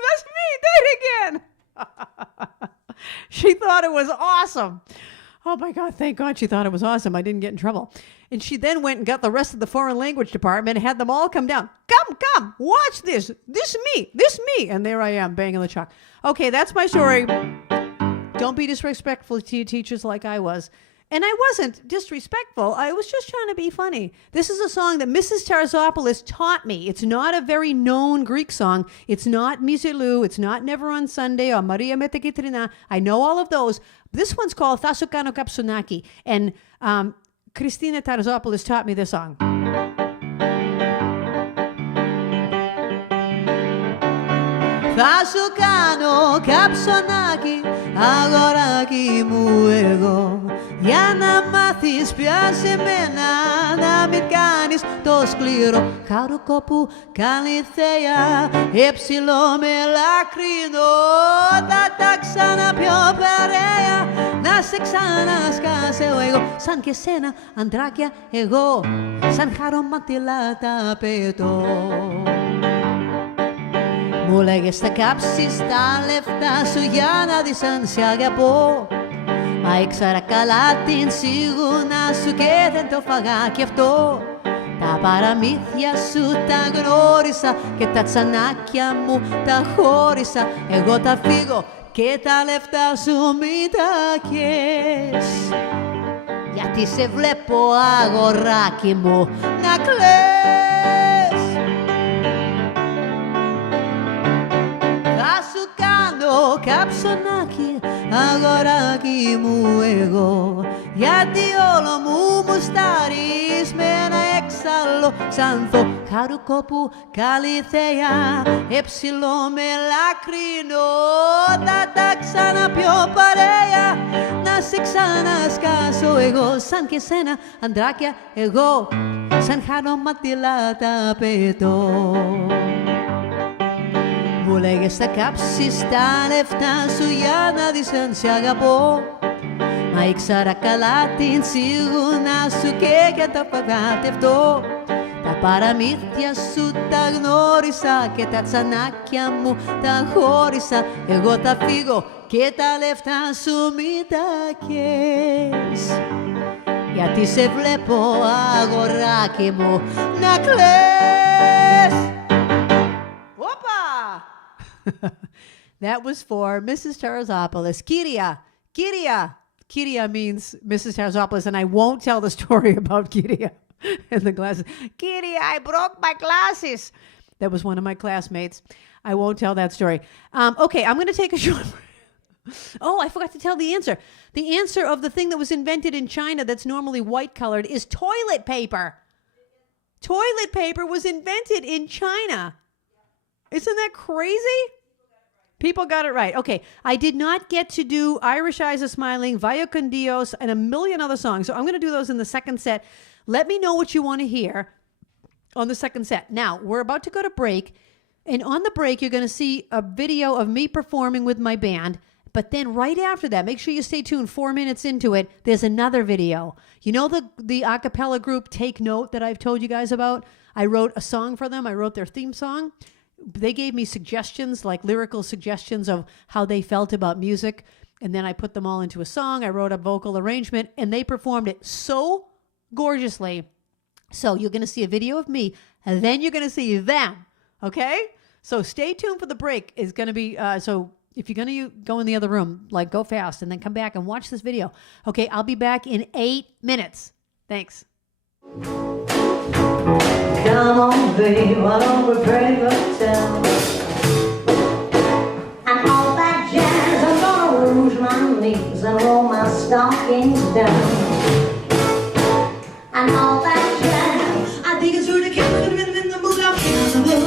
That's me. Do it again. She thought it was awesome. Oh my God, thank God she thought it was awesome. I didn't get in trouble. And she then went and got the rest of the foreign language department and had them all come down. Come, watch this. This me. And there I am, banging the chalk. Okay, that's my story. Don't be disrespectful to your teachers like I was. And I wasn't disrespectful. I was just trying to be funny. This is a song that Mrs. Tarzopoulos taught me. It's not a very known Greek song. It's not Miselou. It's not Never on Sunday or Maria Metakitrina. I know all of those. This one's called Θα σου κάνω καψονάκι. And Christina Tarzopoulos taught me this song. Θα σου κάνω καψονάκι, αγοράκι μου εγώ, για να μάθεις πια σε μένα, να μην κάνεις το σκληρό. Χαρούκο που κάνει θέα, έψιλο με λακρινό, θα τα ξαναπιω παρέα, να σε ξανασκάσω εγώ, σαν και σένα αντράκια εγώ, σαν χαρομάτιλα τα πετώ. Μου λέγες θα κάψεις τα λεφτά σου για να δεις αν σε αγαπώ. Μα ήξερα καλά την σίγουνα σου και δεν το φαγά κι αυτό. Τα παραμύθια σου τα γνώρισα και τα τσανάκια μου τα χώρισα. Εγώ τα φύγω και τα λεφτά σου μη τα κες. Γιατί σε βλέπω αγοράκι μου να κλαις. Θα σου κάνω καψονάκι, αγοράκι μου εγώ, γιατί όλο μου μουστάρεις με ένα έξαλλο ξανθό. Χαρούκο που καλή θέα, έψιλο με λακρινό, θα τα ξαναπιω παρέα, να σε ξανασκάσω εγώ, σαν και σένα αντράκια εγώ, σαν χαρομάτιλα τα πετώ. Μου λέγες θα κάψεις τα λεφτά σου για να δεις αν σε αγαπώ. Μα ήξερα καλά την σίγουνα σου και για τα παγάτευτώ. Τα παραμύθια σου τα γνώρισα και τα τσανάκια μου τα χώρισα. Εγώ τα φύγω και τα λεφτά σου μη τα κες. Γιατί σε βλέπω αγοράκι μου να κλαις. That was for Mrs. Tarzopoulos. Kyria means Mrs. Tarzopoulos, and I won't tell the story about Kyria and the glasses. Kyria, I broke my glasses. That was one of my classmates. I won't tell that story. Okay, I'm going to take a short break. Oh, I forgot to tell the answer. The answer of the thing that was invented in China that's normally white-colored is toilet paper. Toilet paper was invented in China. Isn't that crazy? People got it right. Okay, I did not get to do Irish Eyes Are Smiling, Vaya con Dios, and a million other songs. So I'm going to do those in the second set. Let me know what you want to hear on the second set. Now, we're about to go to break. And on the break, you're going to see a video of me performing with my band. But then right after that, make sure you stay tuned. 4 minutes into it, there's another video. You know the a cappella group Take Note that I've told you guys about? I wrote a song for them. I wrote their theme song. They gave me suggestions, like lyrical suggestions of how they felt about music. And then I put them all into a song. I wrote a vocal arrangement, and they performed it so gorgeously. So you're going to see a video of me, and then you're going to see them. Okay? So stay tuned for the break. Is going to be, so if you're going to go in the other room, like go fast and then come back and watch this video. Okay, I'll be back in 8 minutes. Thanks. Come on, babe, why don't we break up town? And all that jazz, I'm gonna rouge my knees and roll my stockings down. And all that jazz, I think it's through the kitchen in the mood, I'm in the mood.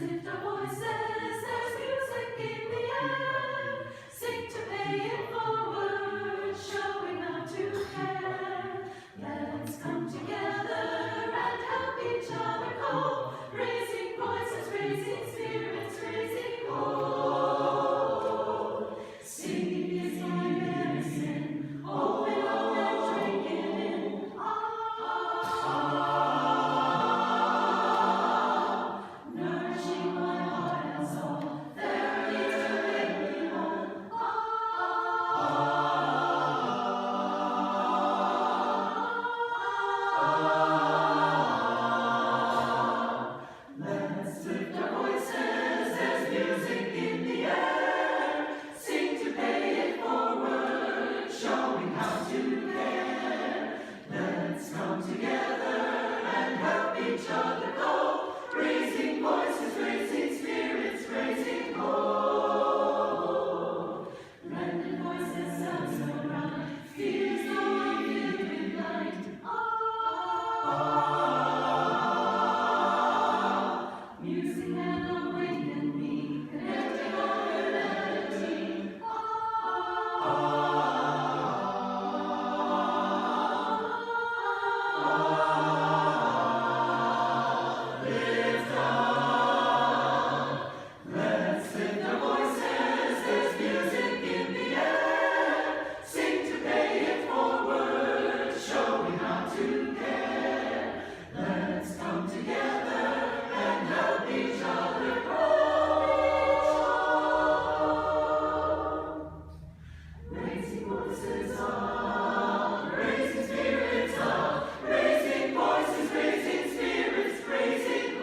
Lift our voices, there's music in the air. Sing to pay it forward, showing how to care. Let's come together and help each other go. Raising voices, raising spirits, raising hope. Singing is my medicine, open up and drink it in. Nourishing my heart and soul, therapy to make me whole. Let's lift our voices, there's music in the air. Sing to pay it forward, showing how to care. Let's come together and help each other go. Raising voices, raising spirits, raising hope. Blended voices sound so bright, fears no feeling light. Music that awakened me, connecting all humanity. Let's lift our voices, there's music in the air. Sing to pay it forward, showing how to care. Let's come together and help each other grow. Raising voices up, raising spirits up, raising voices, raising spirits, raising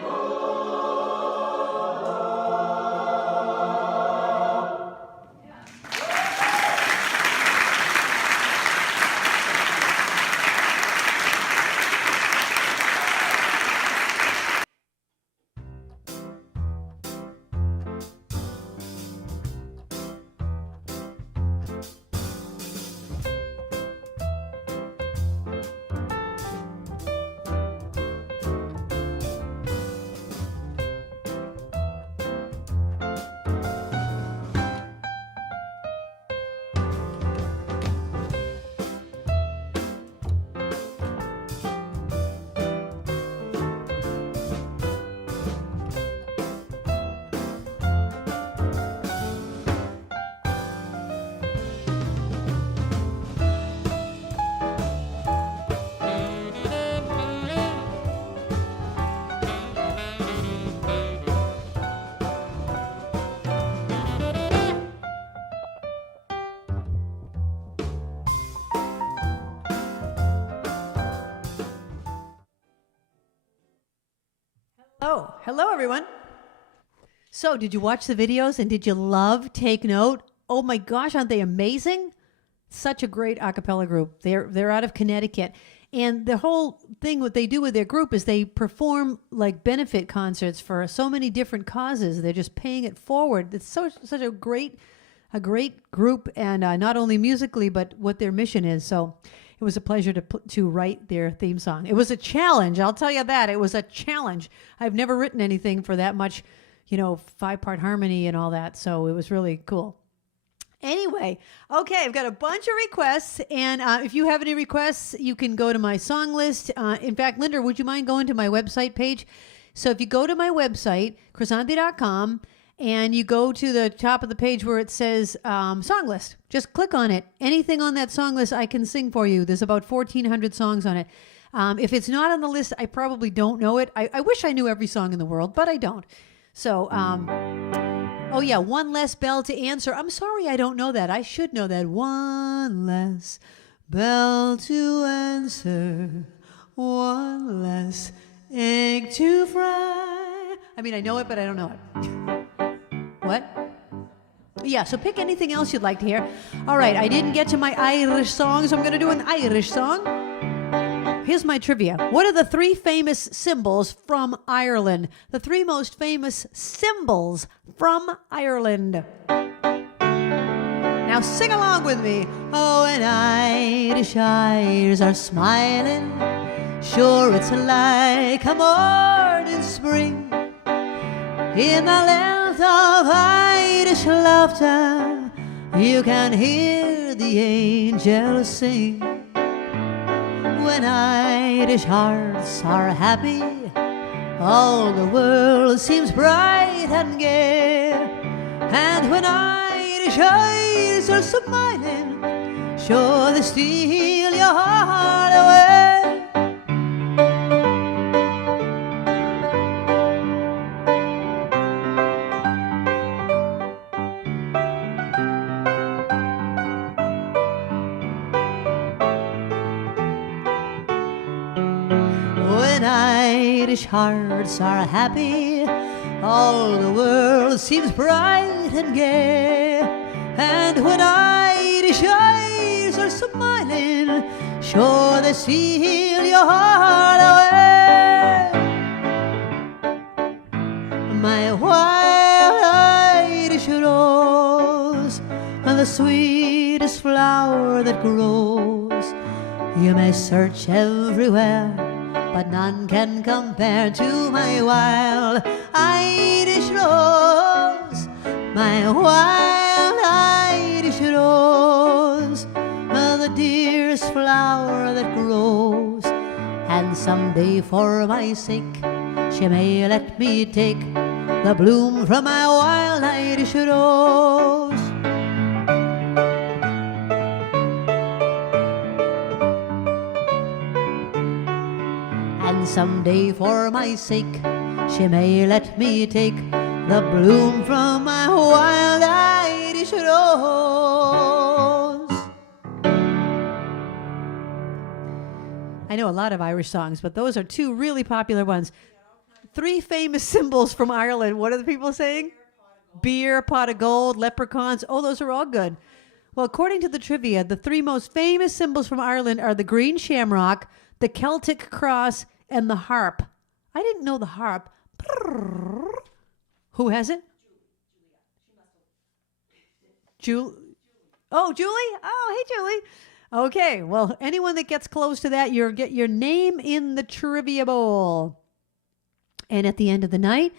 Oh, hello, everyone. So, did you watch the videos and did you love Take Note? Oh my gosh, aren't they amazing? Such a great a cappella group. They're out of Connecticut. And the whole thing, what they do with their group is they perform like benefit concerts for so many different causes. They're just paying it forward. It's such a great group, and not only musically, but what their mission is. So it was a pleasure to write their theme song. It was a challenge, I'll tell you that. It was a challenge. I've never written anything for that much, 5-part harmony and all that. So it was really cool. Anyway, okay, I've got a bunch of requests, and if you have any requests, you can go to my song list. In fact, Linda, would you mind going to my website page? So if you go to my website, Krisanthi.com, and you go to the top of the page where it says song list, just click on it. Anything on that song list, I can sing for you. There's about 1,400 songs on it. If it's not on the list, I probably don't know it. I wish I knew every song in the world, but I don't. So, oh yeah, One Less Bell to Answer. I'm sorry I don't know that. I should know that. One less bell to answer, one less egg to fry. I mean, I know it, but I don't know it. What? Yeah, so pick anything else you'd like to hear. All right, I didn't get to my Irish song, so I'm going to do an Irish song. Here's my trivia. What are the 3 famous symbols from Ireland? The 3 most famous symbols from Ireland. Now, Now sing along with me. Oh, when Irish eyes are smiling, sure it's like a morning spring. In the land of Irish laughter, you can hear the angels sing. When Irish hearts are happy, all the world seems bright and gay. And when Irish eyes are smiling, sure they steal your heart away. When Irish hearts are happy, all the world seems bright and gay. And when Irish eyes are smiling, sure they steal your heart away. My wild Irish rose, and the sweetest flower that grows. You may search everywhere, but none can compare to my wild Irish rose. My wild Irish rose, the dearest flower that grows. And someday for my sake, she may let me take the bloom from my wild Irish rose. And someday for my sake, she may let me take the bloom from my wild Irish rose. I know a lot of Irish songs, but those are two really popular ones. Three famous symbols from Ireland. What are the people saying? Beer, pot of gold, leprechauns. Oh, those are all good. Well, according to the trivia, the three most famous symbols from Ireland are the green shamrock, the Celtic cross, and the harp. I didn't know the harp. Who has it? Julie. Oh, Julie? Oh, hey, Julie. Okay, well, anyone that gets close to that, you'll get your name in the trivia bowl. And at the end of the night,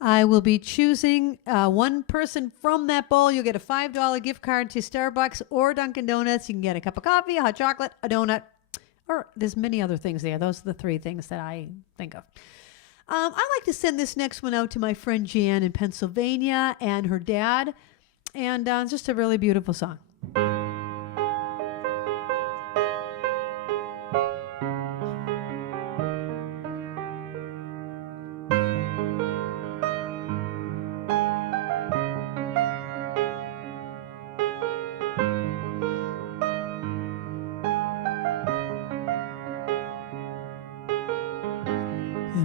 I will be choosing one person from that bowl. You'll get a $5 gift card to Starbucks or Dunkin' Donuts. You can get a cup of coffee, a hot chocolate, a donut, or there's many other things there. Those are the three things that I think of. I like to send this next one out to my friend Jan in Pennsylvania and her dad. And it's just a really beautiful song.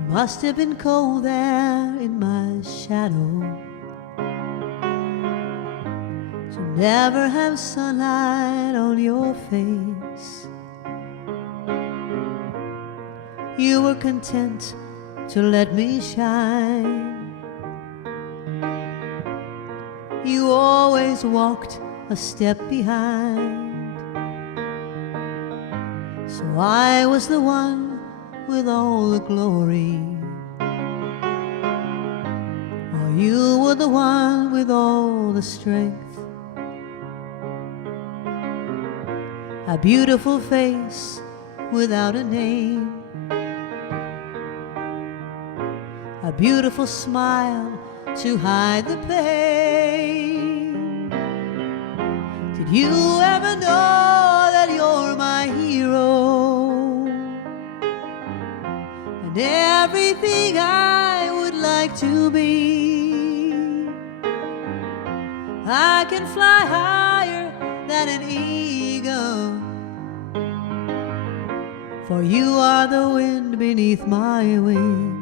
Must have been cold there in my shadow to never have sunlight on your face. You were content to let me shine. You always walked a step behind. So I was the one with all the glory, while you were the one with all the strength. A beautiful face without a name, a beautiful smile to hide the pain. Did you ever know that you're my hero? And everything I would like to be. I can fly higher than an eagle, for you are the wind beneath my wings.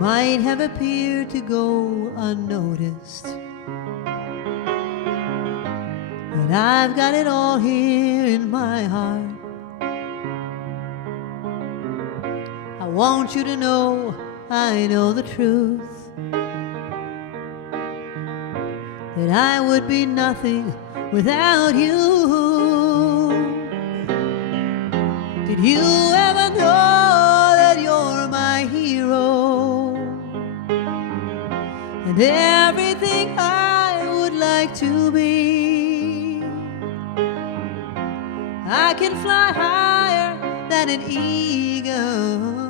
Might have appeared to go unnoticed, but I've got it all here in my heart. want you to know I know the truth, that I would be nothing without you. Did you ever know that you're my hero and everything I would like to be? I can fly higher than an eagle,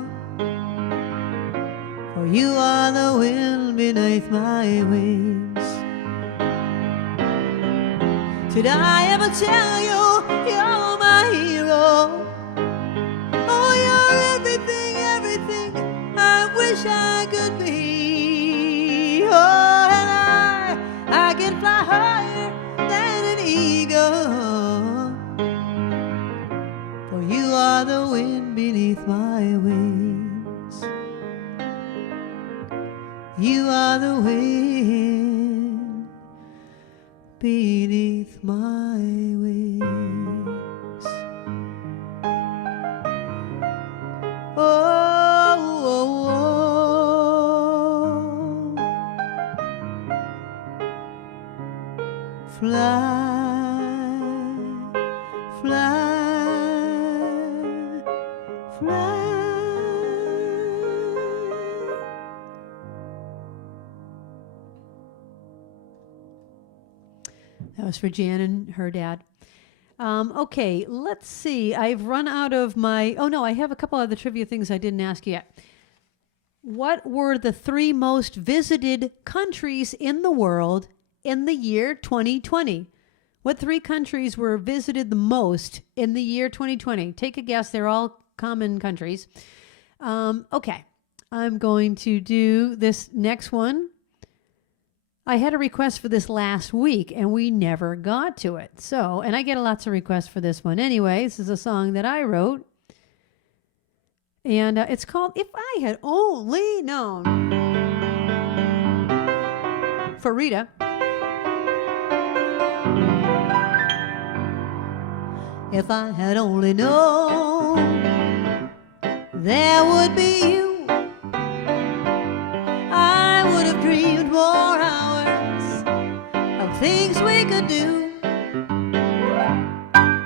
for you are the wind beneath my wings. Did I ever tell you you're my hero? Oh, you're everything, everything I wish I could be. Oh, and I can fly higher than an eagle, for you are the wind beneath my wings. You are the wind beneath my wings. Oh, oh, oh. Fly, fly, fly. That was for Jan and her dad. Okay, let's see. I've run out of my... Oh, no, I have a couple other trivia things I didn't ask yet. What were the 3 most visited countries in the world in the year 2020? What 3 countries were visited the most in the year 2020? Take a guess. They're all common countries. Okay, I'm going to do this next one. I had a request for this last week, and we never got to it. So, and I get lots of requests for this one anyway. This is a song that I wrote, and it's called If I Had Only Known. For Rita. If I had only known there would be you, I would have dreamed more hours of things we could do.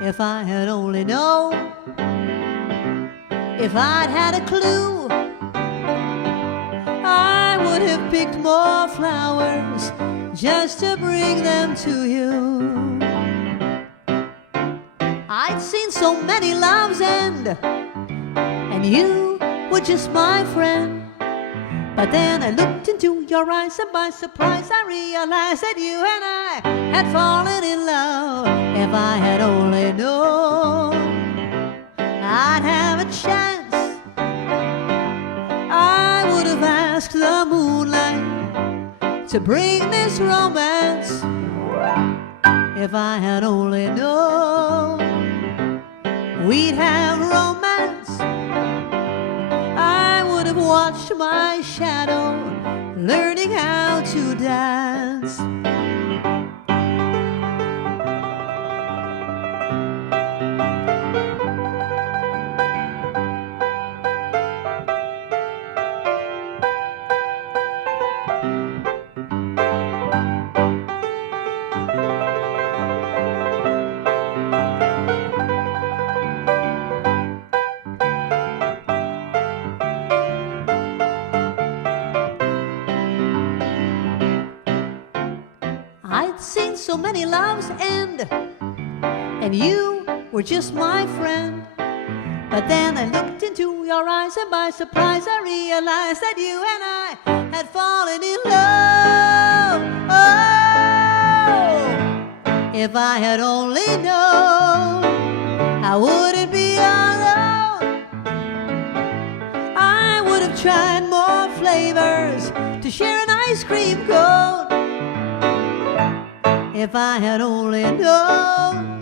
If I had only known, if I'd had a clue, I would have picked more flowers just to bring them to you. I'd seen so many loves end, and you were just my friend. But then I looked into your eyes, and by surprise I realized that you and I had fallen in love. If I had only known I'd have a chance, I would have asked the moonlight to bring this romance. If I had only known we'd have romance, I would have watched my shadow learning how to dance. So many loves end, and you were just my friend. But then I looked into your eyes, and by surprise I realized that you and I had fallen in love. Oh, if I had only known I wouldn't be alone, I would have tried more flavors to share an ice cream cone. If I had only known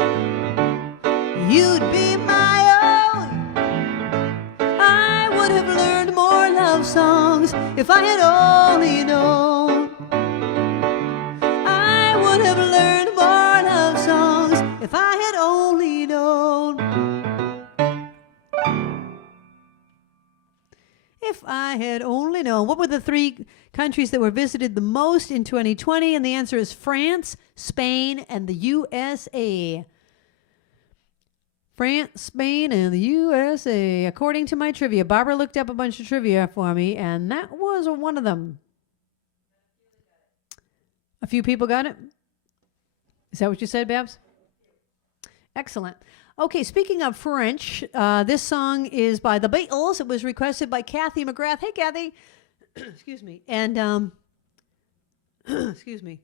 you'd be my own, I would have learned more love songs. If I had only known, I would have learned more love songs. If I had only known. If I had only known. What were the 3 countries that were visited the most in 2020? And the answer is France, Spain, and the USA. France, Spain, and the USA. According to my trivia. Barbara looked up a bunch of trivia for me, and that was one of them. A few people got it? Is that what you said, Babs? Excellent. Okay, speaking of French, this song is by the Beatles. It was requested by Kathy McGrath. Hey, Kathy. Excuse me. And, excuse me.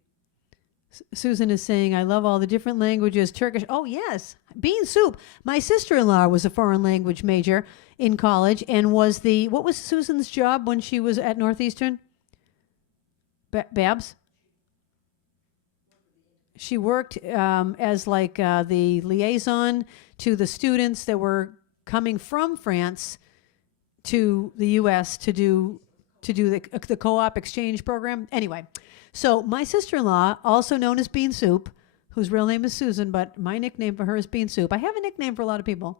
Susan is saying, I love all the different languages. Turkish. Oh, yes. Bean soup. My sister-in-law was a foreign language major in college and was what was Susan's job when she was at Northeastern? Babs? She worked as like the liaison to the students that were coming from France to the U.S. to do the co-op exchange program. Anyway, so my sister-in-law, also known as Bean Soup, whose real name is Susan, but my nickname for her is Bean Soup. I have a nickname for a lot of people.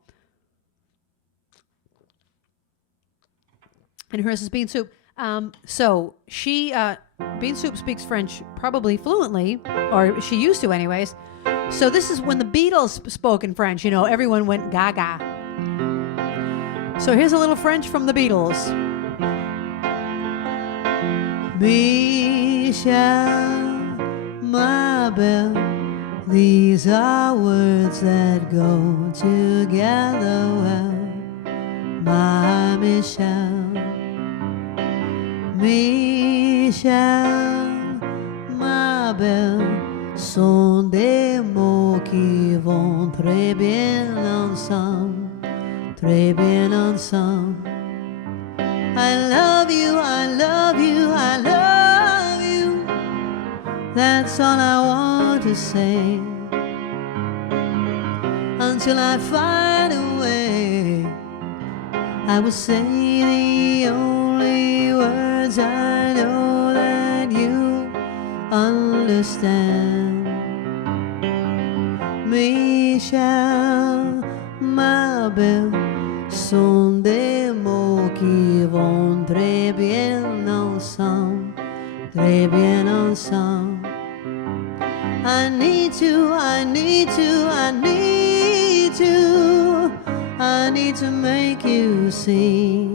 And hers is Bean Soup. So she, Bean Soup speaks French probably fluently, or she used to anyways. So this is when the Beatles spoke in French, everyone went gaga. So here's a little French from the Beatles. Michel, ma belle, these are words that go together well. My Michel. Michel, ma belle, sont des mots qui vont très bien ensemble, très bien ensemble. I love you, I love you, I love you. That's all I want to say. Until I find a way, I will say the only words I know that you understand. Michel, ma belle, sont des mots qui vont très bien ensemble, très bien ensemble. I need to, I need to, I need to, I need to make you see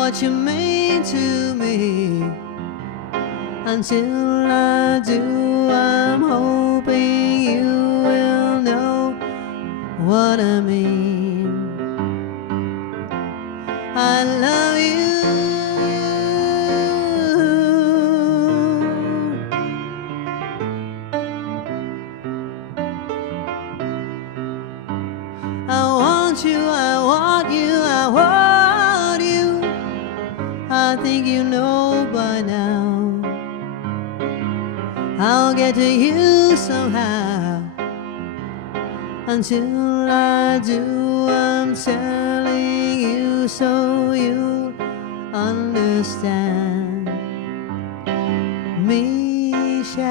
what you mean to me. Until I do, I'm hoping you will know what I mean. I love you. I want you, I want you, I want you. I think you know by now. I'll get to you somehow. Until I do, I'm telling you so you understand. Michel,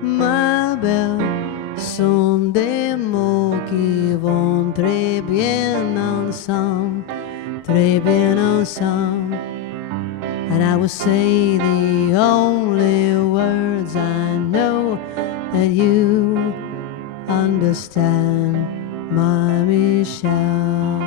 ma belle, sont des mots qui vont très bien ensemble, très bien ensemble. And I will say the only words I know that you understand, my Michelle.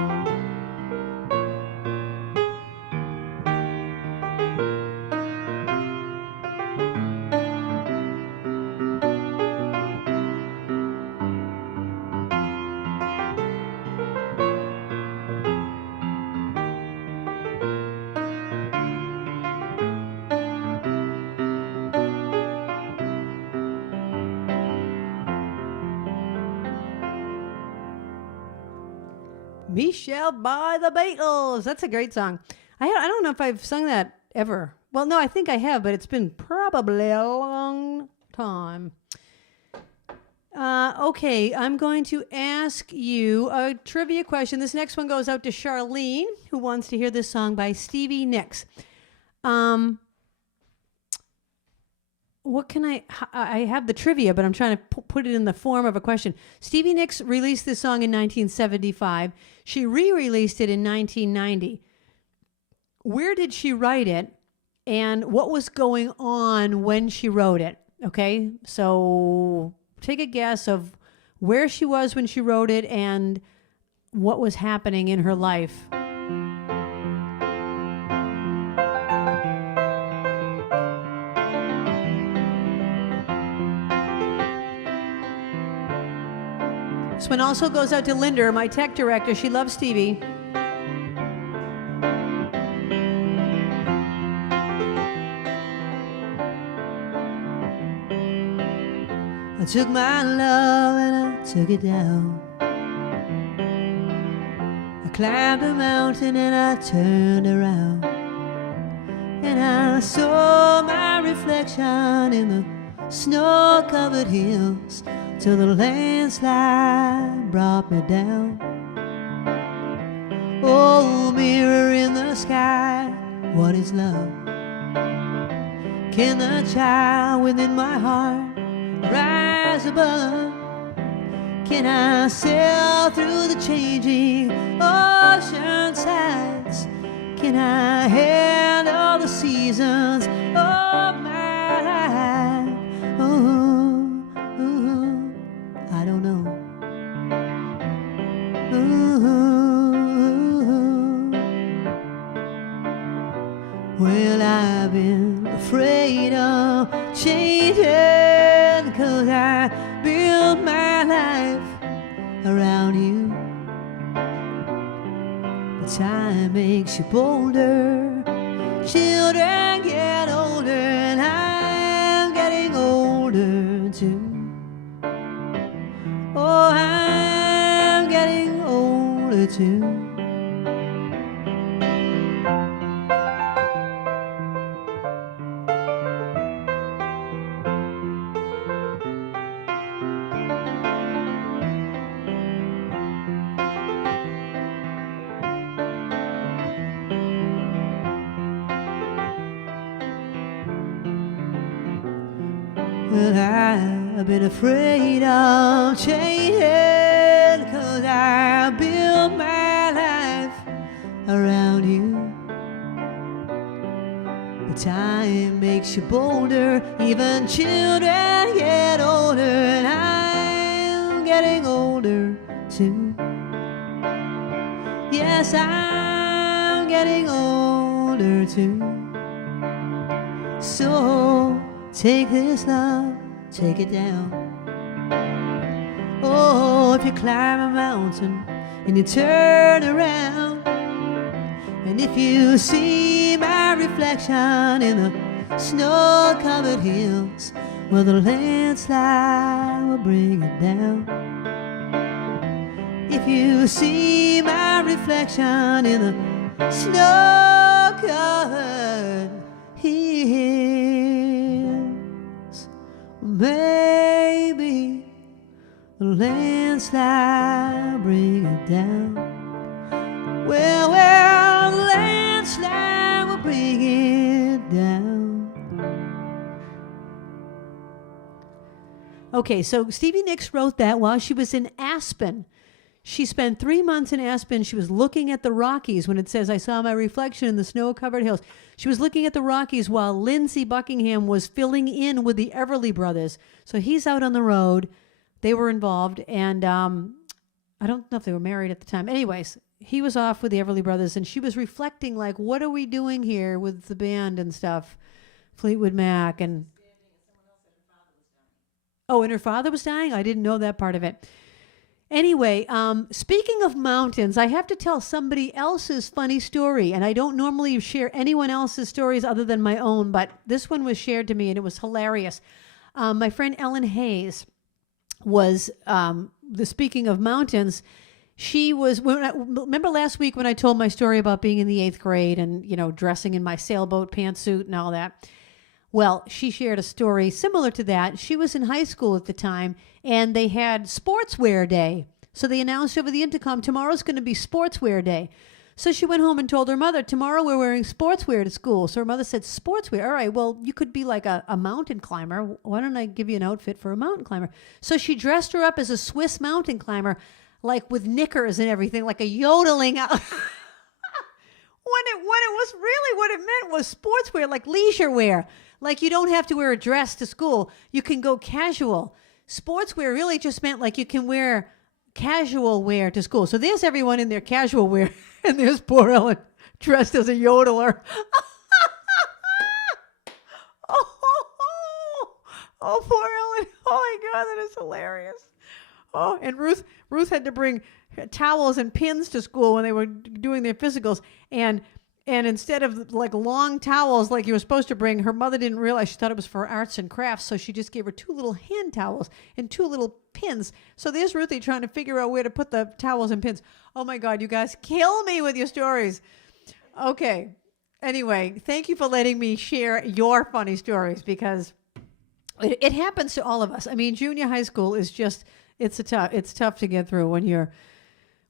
Michelle by the Beatles. That's a great song. I don't know if I've sung that ever. Well, no, I think I have, but it's been probably a long time. Okay, I'm going to ask you a trivia question. This next one goes out to Charlene, who wants to hear this song by Stevie Nicks. what can I have the trivia, but I'm trying to put it in the form of a question. Stevie Nicks released this song in 1975. She re-released it in 1990. Where did she write it, and what was going on when she wrote it? Okay, so take a guess of where she was when she wrote it and what was happening in her life. This one also goes out to Linda, my tech director. She loves Stevie. I took my love and I took it down. I climbed a mountain and I turned around, and I saw my reflection in the snow-covered hills till the landslide brought me down. Oh, mirror in the sky, what is love? Can the child within my heart rise above? Can I sail through the changing ocean tides? Can I handle the seasons of my life? I don't know. Well, I've been afraid of changing, 'cause I built my life around you. But time makes you bolder. Children get older, and I'm getting older too. Oh, I'm getting older too. Well, I've been afraid of changing, 'cause I built my life around you. But time makes you bolder, even children get older, and I'm getting older too. Yes, I'm getting older too. So take this love, take it down. Oh, if you climb a mountain and you turn around, and if you see my reflection in the snow-covered hills, well, the landslide will bring it down. If you see my reflection in the snow-covered hills, maybe the landslide bring it down. Well, the landslide will bring it down. Okay, so Stevie Nicks wrote that while she was in Aspen. She spent 3 months in Aspen. She was looking at the Rockies when it says, I saw my reflection in the snow-covered hills. She was looking at the Rockies while Lindsey Buckingham was filling in with the Everly Brothers. So he's out on the road. They were involved, and I don't know if they were married at the time. Anyways, he was off with the Everly Brothers, and she was reflecting, like, what are we doing here with the band and stuff? Fleetwood Mac and... Oh, and her father was dying? I didn't know that part of it. Anyway, speaking of mountains, I have to tell somebody else's funny story, and I don't normally share anyone else's stories other than my own, but this one was shared to me, and it was hilarious. My friend Ellen Hayes was, speaking of mountains, she was, remember last week when I told my story about being in the 8th grade and, you know, dressing in my sailboat pantsuit and all that? Well, she shared a story similar to that. She was in high school at the time, and they had sportswear day. So they announced over the intercom, tomorrow's going to be sportswear day. So she went home and told her mother, tomorrow we're wearing sportswear to school. So her mother said, sportswear? All right, well, you could be like a mountain climber. Why don't I give you an outfit for a mountain climber? So she dressed her up as a Swiss mountain climber, like with knickers and everything, like a yodeling out. What it meant was sportswear, like leisure wear. Like you don't have to wear a dress to school. You can go casual. Sportswear really just meant like you can wear casual wear to school. So there's everyone in their casual wear, and there's poor Ellen dressed as a yodeler. Oh, poor Ellen. Oh, my God, that is hilarious. Oh, and Ruth had to bring towels and pins to school when they were doing their physicals. And instead of like long towels like you were supposed to bring, her mother didn't realize. She thought it was for arts and crafts. So she just gave her 2 little hand towels and 2 little pins. So there's Ruthie trying to figure out where to put the towels and pins. Oh, my God, you guys kill me with your stories. Okay. Anyway, thank you for letting me share your funny stories, because it happens to all of us. I mean, junior high school is just, it's tough to get through when you're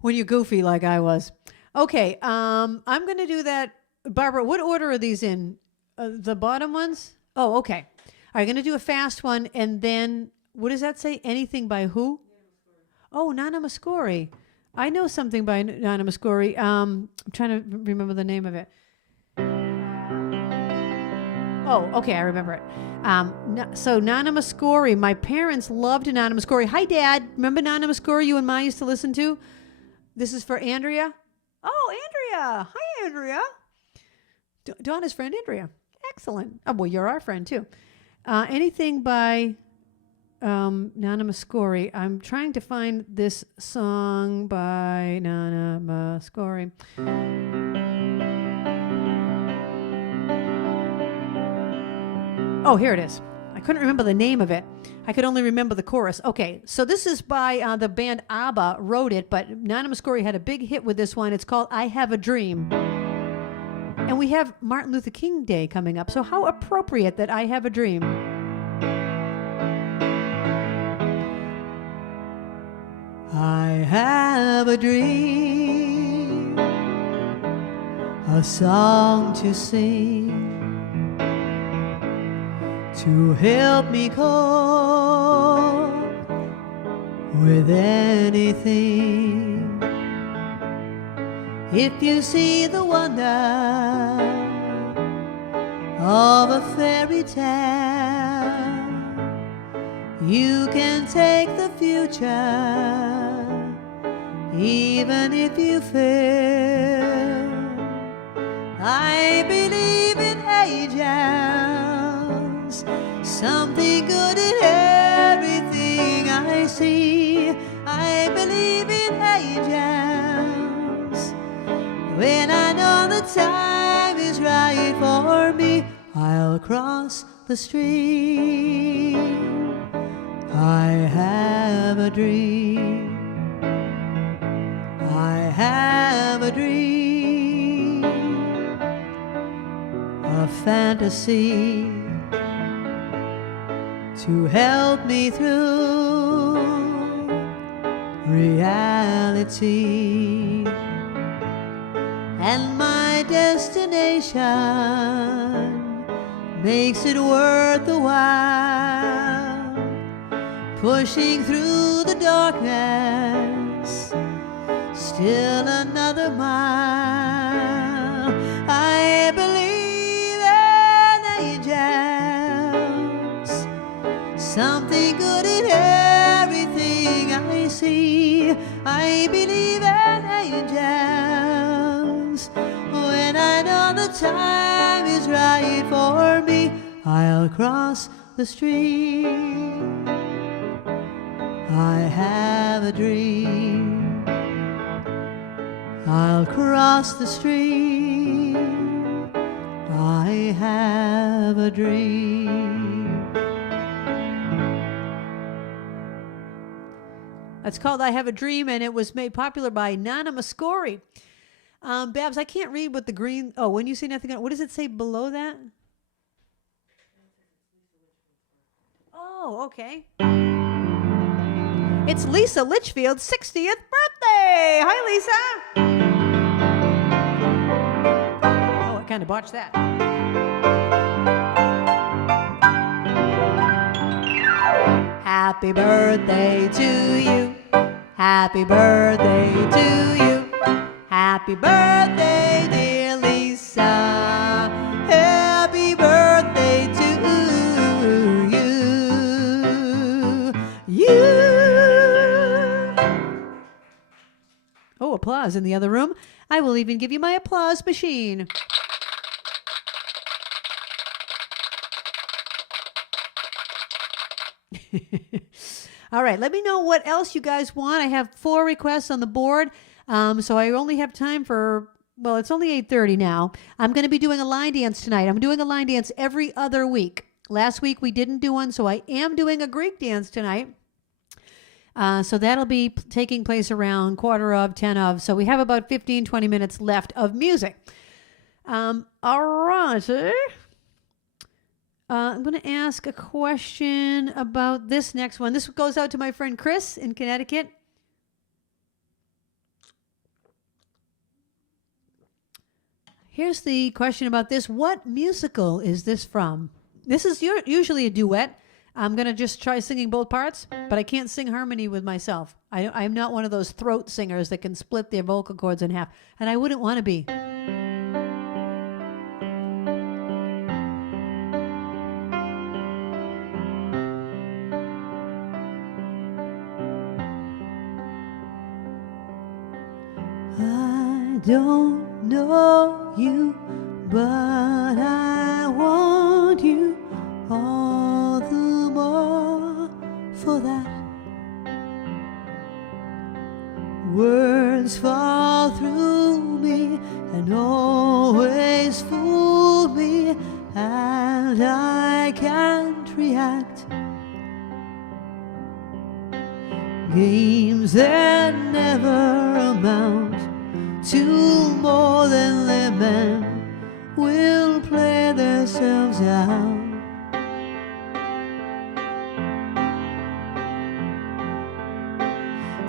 goofy like I was. Okay, I'm going to do that. Barbara, what order are these in? The bottom ones? Oh, okay. I'm going to do a fast one, and then, what does that say? Anything by who? Oh, Nana Muscori. I know something by Nana Muscori. I'm trying to remember the name of it. Oh, okay, I remember it. So Nana Muscori, my parents loved Nana Muscori. Hi, Dad. Remember Nana Muscori you and Ma used to listen to? This is for Andrea. Oh, Andrea. Hi, Andrea. Donna's friend, Andrea. Excellent. Oh, well, you're our friend, too. Anything by Nana Muscori. I'm trying to find this song by Nana Muscori. Oh, here it is. I couldn't remember the name of it. I could only remember the chorus. Okay, so this is by the band ABBA, wrote it, but Nana Muscori had a big hit with this one. It's called I Have a Dream. And we have Martin Luther King Day coming up, so how appropriate that I Have a Dream. I have a dream, a song to sing, to help me cope with anything. If you see the wonder of a fairy tale, you can take the future, even if you fail. I believe in angels, something good in everything I see. I believe in angels. When I know the time is right for me, I'll cross the stream. I have a dream. I have a dream, a fantasy to help me through reality. And my destination makes it worth the while, pushing through the darkness, still another mile. I believe in angels, something good in everything I see. I believe in angels. When I know the time is right for me, I'll cross the stream. I have a dream. I'll cross the stream. I have a dream. That's called I Have a Dream, and it was made popular by Nana Muscori. Babs, I can't read what the green... Oh, when you say nothing... What does it say below that? Oh, okay. It's Lisa Litchfield's 60th birthday. Hi, Lisa. kind of botched that. Happy birthday to you. Happy birthday to you. Happy birthday, dear Lisa. Happy birthday to you. Oh, applause in the other room. I will even give you my applause machine. All right, let me know what else you guys want. I have 4 requests on the board, so I only have time for, well, it's only 8:30 now. I'm going to be doing a line dance tonight. I'm doing a line dance every other week. Last week we didn't do one, so I am doing a Greek dance tonight. So that'll be taking place around 9:45. So we have about 15, 20 minutes left of music. All right. I'm going to ask a question about this next one. This goes out to my friend Chris in Connecticut. Here's the question about this. What musical is this from? This is usually a duet. I'm going to just try singing both parts, but I can't sing harmony with myself. I'm not one of those throat singers that can split their vocal cords in half, and I wouldn't want to be. I don't know you, but I want you all the more for that. Words fall through me and always fool me, and I can't react. Games that never amount to more than lemon will play themselves out.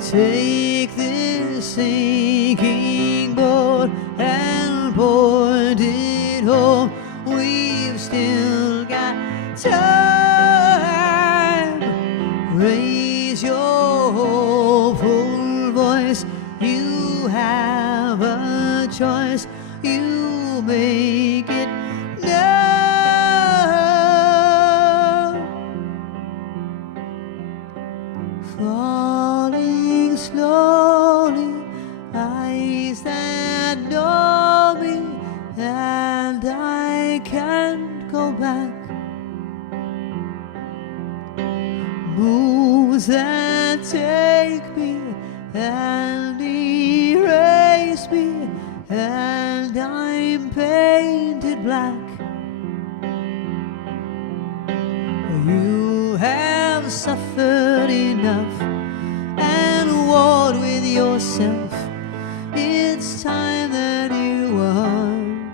Take this sinking boat and point it home. We've still got time. Raise your hopeful voice. You have a choice. You make it now. Falling slowly, eyes that know me, and I can't go back. Moves that take me and erase me, and I'm painted black. You have suffered enough and warred with yourself. It's time that you won.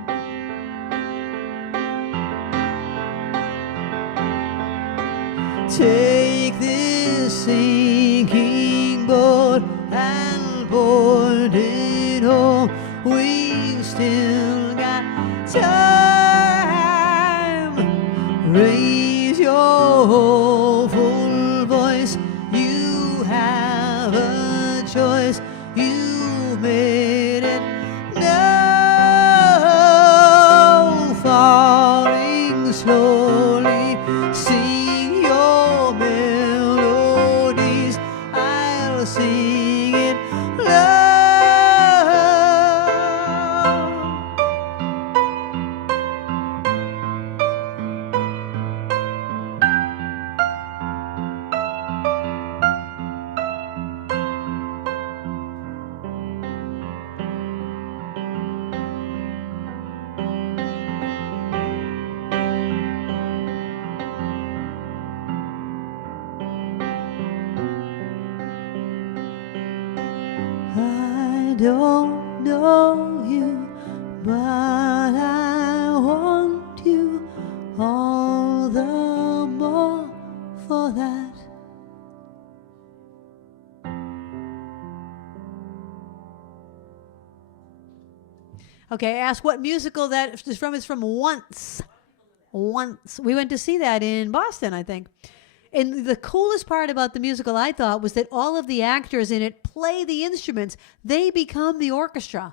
Take this sinking boat and board it home. We've still got time. Raise your hopeful voice. You have a choice. You made it now. Falling slowly, sing your melodies. I'll sing it loud. I don't know you, but I want you all the more for that. Okay, ask what musical that is from. It's from Once. Once. We went to see that in Boston, I think. And the coolest part about the musical, I thought, was that all of the actors in it play the instruments. They become the orchestra.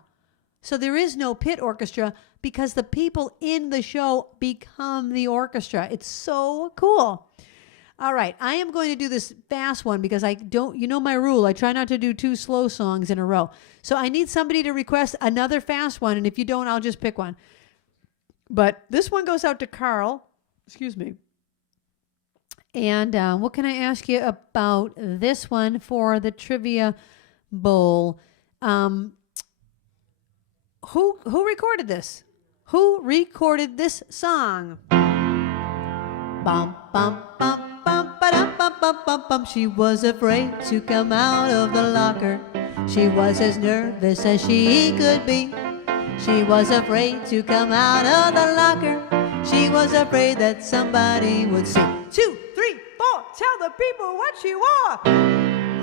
So there is no pit orchestra because the people in the show become the orchestra. It's so cool. All right, I am going to do this fast one because I don't, you know my rule. I try not to do 2 slow songs in a row. So I need somebody to request another fast one, and if you don't, I'll just pick one. But this one goes out to Carl. Excuse me. And what can I ask you about this one for the Trivia Bowl? Who recorded this? Who recorded this song? Bum, bum, bum, bum, ba-dum, bum, bum, bum, bum. She was afraid to come out of the locker. She was as nervous as she could be. She was afraid to come out of the locker. She was afraid that somebody would see. 2, 3, 4, tell the people what she wore.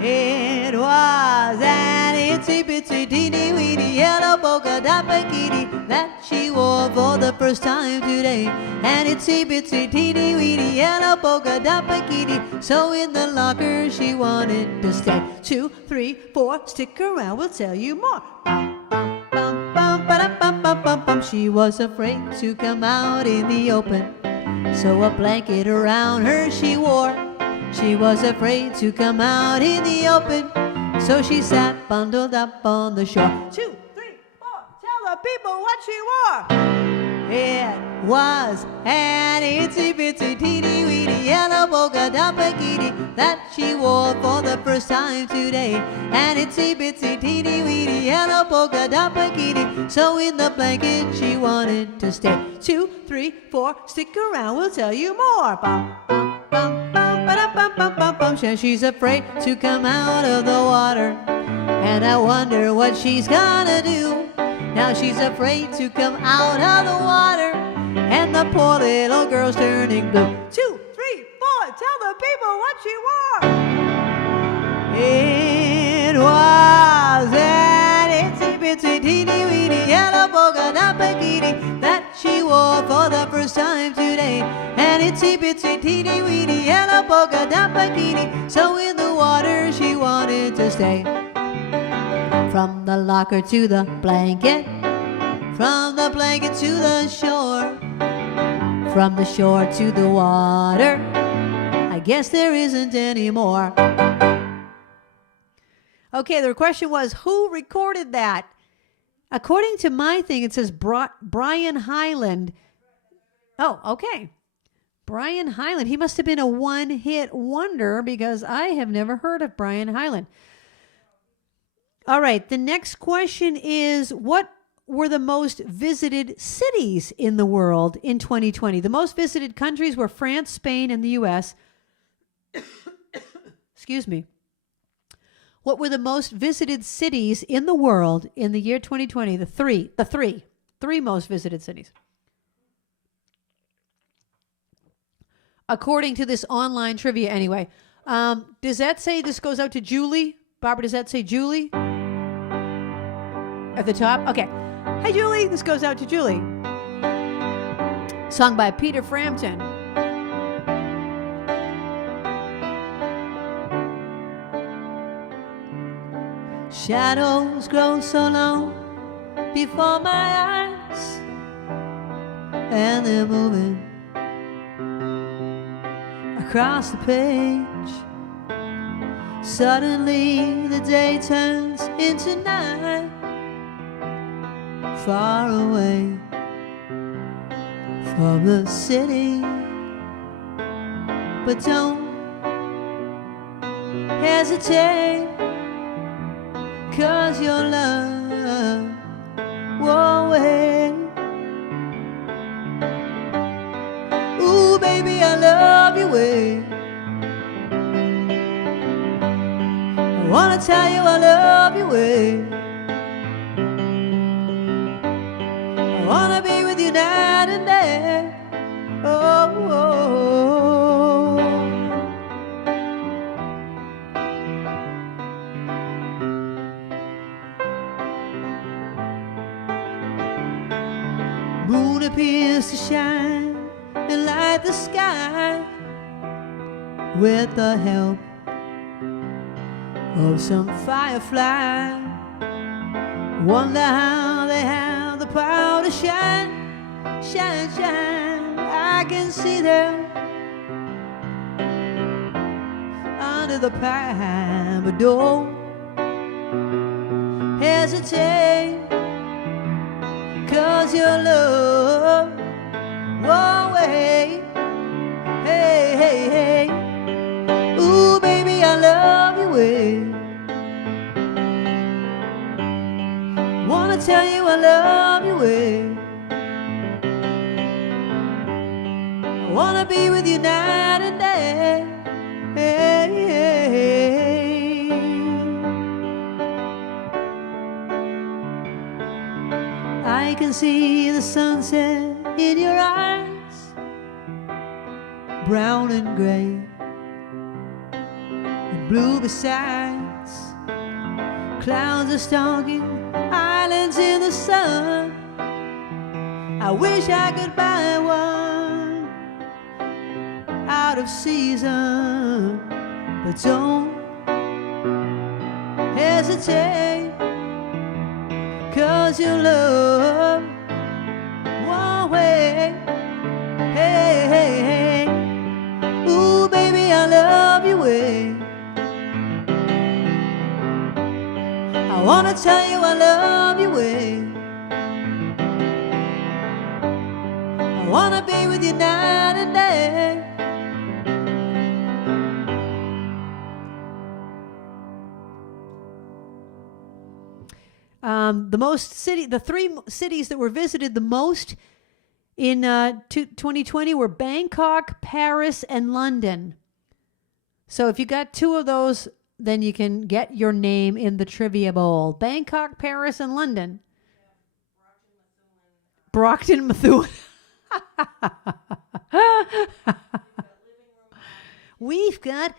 It was an itsy bitsy teeny weeny yellow polka dot bikini that she wore for the first time today. An itsy bitsy teeny weeny yellow polka dot bikini. So in the locker she wanted to stay. 2, 3, 4, stick around, we'll tell you more. She was afraid to come out in the open, so a blanket around her she wore. She was afraid to come out in the open, so she sat bundled up on the shore. 2, 3, 4, tell the people what she wore. It was an itsy bitsy teeny weeny yellow polka dot bikini that she wore for the first time today. An itsy bitsy teeny weeny yellow polka dot bikini. So in the blanket she wanted to stay. 2, 3, 4, stick around, we'll tell you more. Bum, bum, bum, bum, ba-da-bum, bum, bum, bum. She's afraid to come out of the water, and I wonder what she's gonna do. Now she's afraid to come out of the water, and the poor little girl's turning blue. 2, 3, 4, tell the people what she wore. It was an itsy bitsy teeny weeny yellow polka dot bikini that she wore for the first time today. An itsy bitsy teeny weeny yellow polka dot bikini. So in the water she wanted to stay. From the locker to the blanket, from the blanket to the shore, from the shore to the water, I guess there isn't any more. Okay, the question was, who recorded that? According to my thing, it says Brian Hyland. Oh, okay. Brian Hyland. He must have been a one-hit wonder because I have never heard of Brian Hyland. All right, the next question is, what were the most visited cities in the world in 2020? The most visited countries were France, Spain, and the U.S. Excuse me. What were the most visited cities in the world in the year 2020? The three most visited cities. According to this online trivia anyway. Does that say this goes out to Julie? Barbara, does that say Julie? At the top? Okay. Hi, Julie. This goes out to Julie. Sung by Peter Frampton. Shadows grow so long before my eyes, and they're moving across the page. Suddenly the day turns into night, far away from the city. But don't hesitate, 'cause your love won't wait. Ooh, baby, I love your way. I wanna tell you I love your way. I wanna be with you night and day. Oh, oh, oh. moon appears to shine and light the sky with the help of some firefly. Wonder how they have the power to shine, shine, shine. I can see them under the pine, but don't hesitate, 'cause your love won't wait. Hey, hey, hey. Ooh, baby, I love you way. Wanna tell you I love you way. I wanna be with you night and day. Hey, hey, hey. I can see the sunset in your eyes, brown and gray, and blue besides. Clouds are stalking islands in the sun. I wish I could buy one out of season, but don't hesitate, 'cause your love won't wait. Hey, hey, hey. Ooh, baby, I love you way. I wanna tell you I love you way. I wanna be with you night and day. The three cities that were visited the most in 2020 were Bangkok, Paris, and London. So if you got two of those, then you can get your name in the Trivia Bowl. Bangkok, Paris, and London. Brockton, Methuen. We've got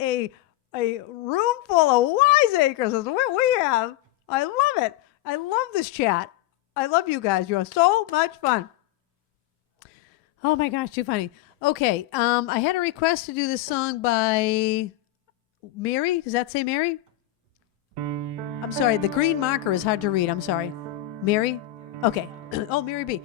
a room full of wiseacres. Is what we have. I love it. I love this chat. I love you guys. You're so much fun. Oh my gosh, too funny. Okay, I had a request to do this song by Mary. Does that say Mary? I'm sorry. The green marker is hard to read. I'm sorry. Mary? Okay. Oh, Mary B.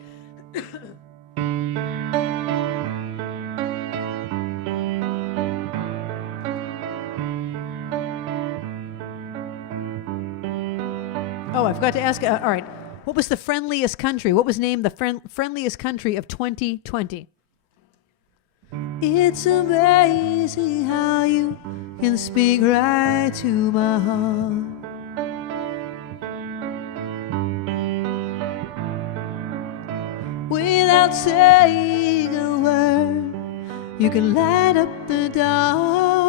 Oh, I forgot to ask. All right. What was the friendliest country? What was named the friendliest country of 2020? It's amazing how you can speak right to my heart. Without saying a word, you can light up the dark.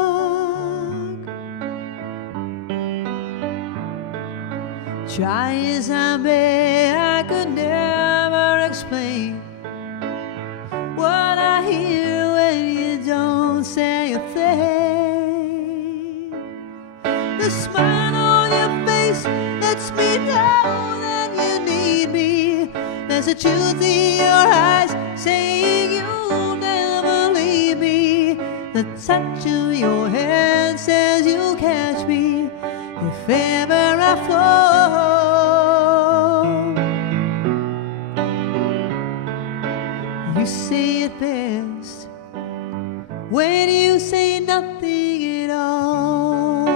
Try as I may, I could never explain what I hear when you don't say a thing. The smile on your face lets me know that you need me. There's a truth in your eyes saying you'll never leave me. The touch of your hand says you'll catch me if ever I fall. You say it best when you say nothing at all.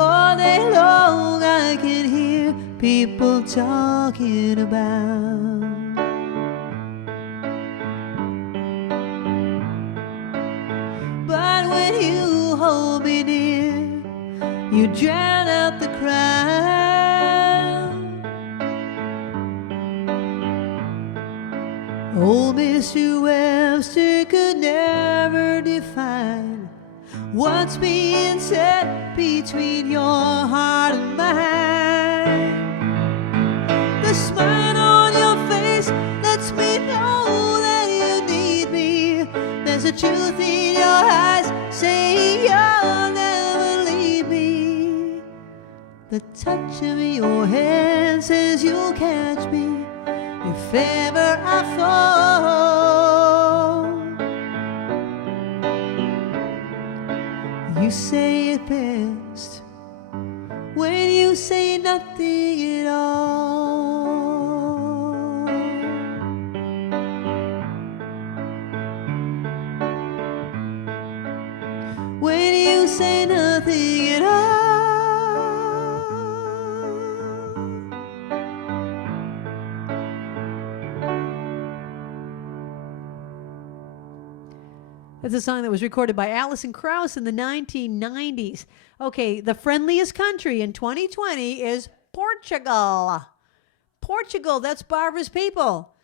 All day long I can hear people talking about but when you hold me near, you drown out the crowd. Old Mr. Webster could never define what's being said between your heart and mine. The smile on your face lets me know that you need me. There's a truth in your if ever I fall. You say it best when you say nothing at all. When you say nothing at all. That's a song that was recorded by Alison Krauss in the 1990s. Okay, the friendliest country in 2020 is Portugal. Portugal, that's Barbara's people.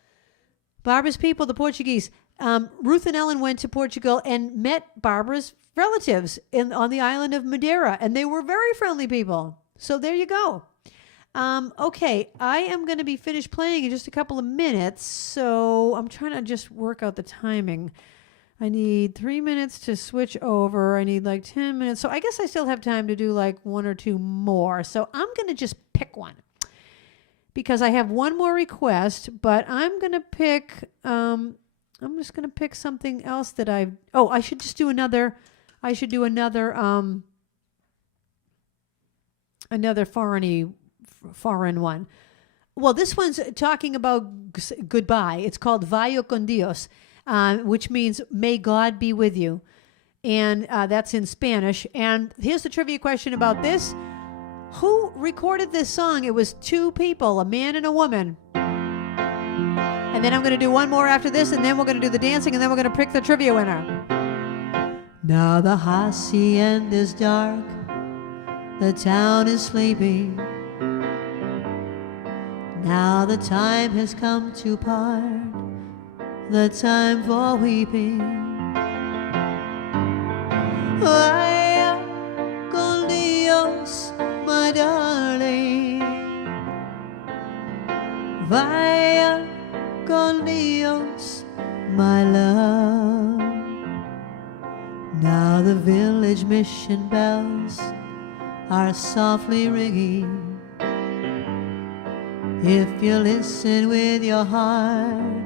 Barbara's people, the Portuguese. Ruth and Ellen went to Portugal and met Barbara's relatives on the island of Madeira, and they were very friendly people. So there you go. Okay, I am going to be finished playing in just a couple of minutes, so I'm trying to just work out the timing. I need 3 minutes to switch over. I need like 10 minutes. So I guess I still have time to do like one or two more. So I'm going to just pick one because I have one more request, but I'm going to pick, I'm just going to pick something else that I should just do another foreign one. Well, this one's talking about goodbye. It's called Vaya con Dios. Which means may God be with you. And that's in Spanish. And here's the trivia question about this. Who recorded this song? It was two people, a man and a woman. And then I'm going to do one more after this, and then we're going to do the dancing, and then we're going to pick the trivia winner. Now the hacienda is dark, the town is sleeping. Now the time has come to part, the time for weeping. Vaya con Dios, my darling. Vaya con Dios, my love. Now the village mission bells are softly ringing. If you listen with your heart,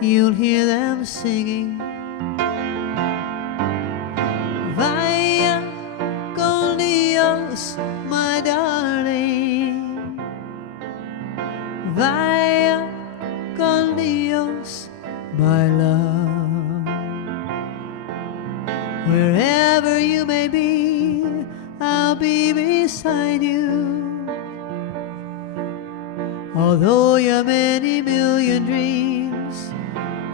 you'll hear them singing. Vaya con Dios, my darling. Vaya con Dios, my love. Wherever you may be, I'll be beside you. Although you're many million dreams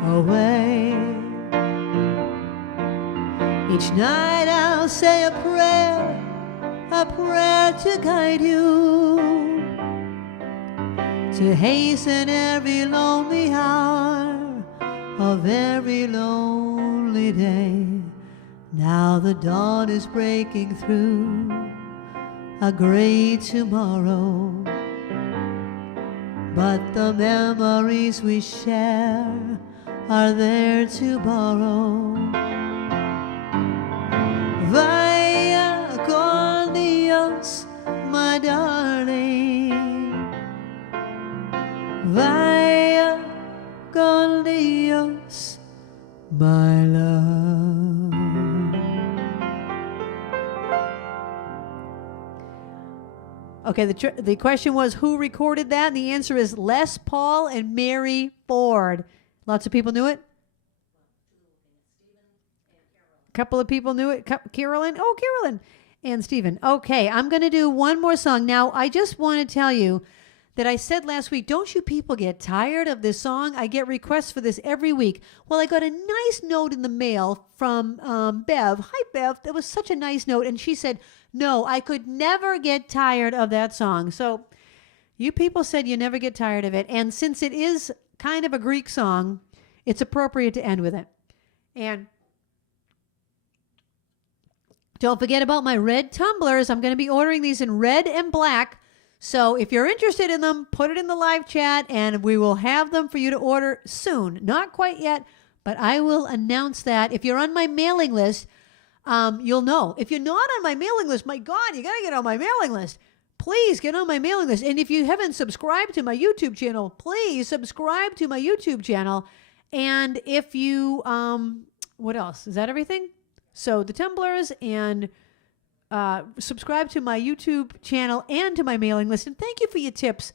away, each night I'll say a prayer to guide you, to hasten every lonely hour of every lonely day. Now the dawn is breaking through a great tomorrow, but the memories we share are there to borrow. Vaya con Dios, my darling. Vaya con Dios, my love. Okay, the question was who recorded that, and the answer is Les Paul and Mary Ford. Lots of people knew it. A couple of people knew it. Carolyn and Stephen. Okay, I'm going to do one more song. Now, I just want to tell you that I said last week, don't you people get tired of this song? I get requests for this every week. Well, I got a nice note in the mail from Bev. Hi, Bev. That was such a nice note. And she said, no, I could never get tired of that song. So you people said you never get tired of it. And since it is kind of a Greek song, it's appropriate to end with it. And don't forget about my red tumblers. I'm going to be ordering these in red and black. So if you're interested in them, put it in the live chat and we will have them for you to order soon. Not quite yet, but I will announce that. If you're on my mailing list, you'll know. If you're not on my mailing list, my God, you got to get on my mailing list. please get on my mailing list. And if you haven't subscribed to my YouTube channel, please subscribe to my YouTube channel. And if you, what else? Is that everything? So the tumblers and subscribe to my YouTube channel and to my mailing list. And thank you for your tips.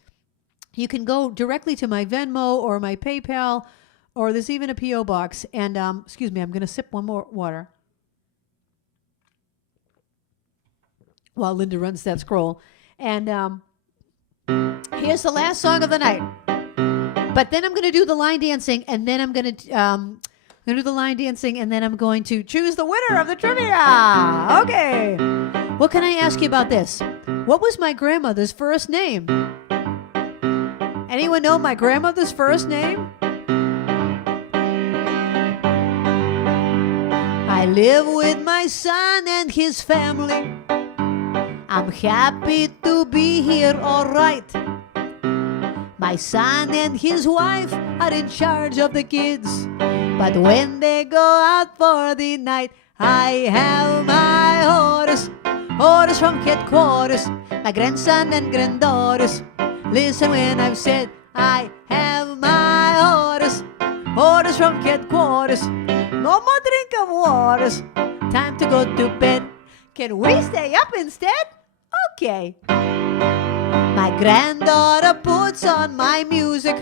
You can go directly to my Venmo or my PayPal, or there's even a P.O. box. And excuse me, I'm going to sip one more water while Linda runs that scroll. And here's the last song of the night. But then I'm going to do the line dancing, and then I'm going to do the line dancing, and then I'm going to choose the winner of the trivia. Okay. What can I ask you about this? What was my grandmother's first name? Anyone know my grandmother's first name? I live with my son and his family. I'm happy to be here, all right. My son and his wife are in charge of the kids. But when they go out for the night, I have my orders from headquarters, my grandson and granddaughters. Listen when I've said I have my orders from headquarters. No more drink of waters, time to go to bed. Can we stay up instead? Okay. My granddaughter puts on my music.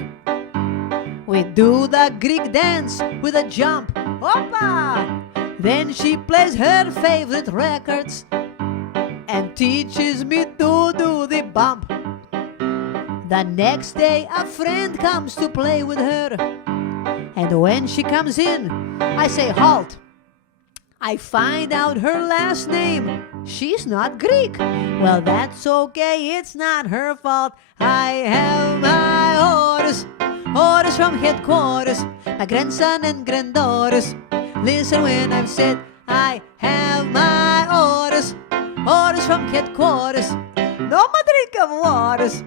We do the Greek dance with a jump. Hoppa! Then she plays her favorite records and teaches me to do the bump. The next day a friend comes to play with her. And when she comes in, I say halt. I find out her last name. She's not Greek. Well, that's okay, it's not her fault. I have my orders from headquarters, my grandson and granddaughters. Listen when I've said I have my orders from headquarters. No more drink of waters,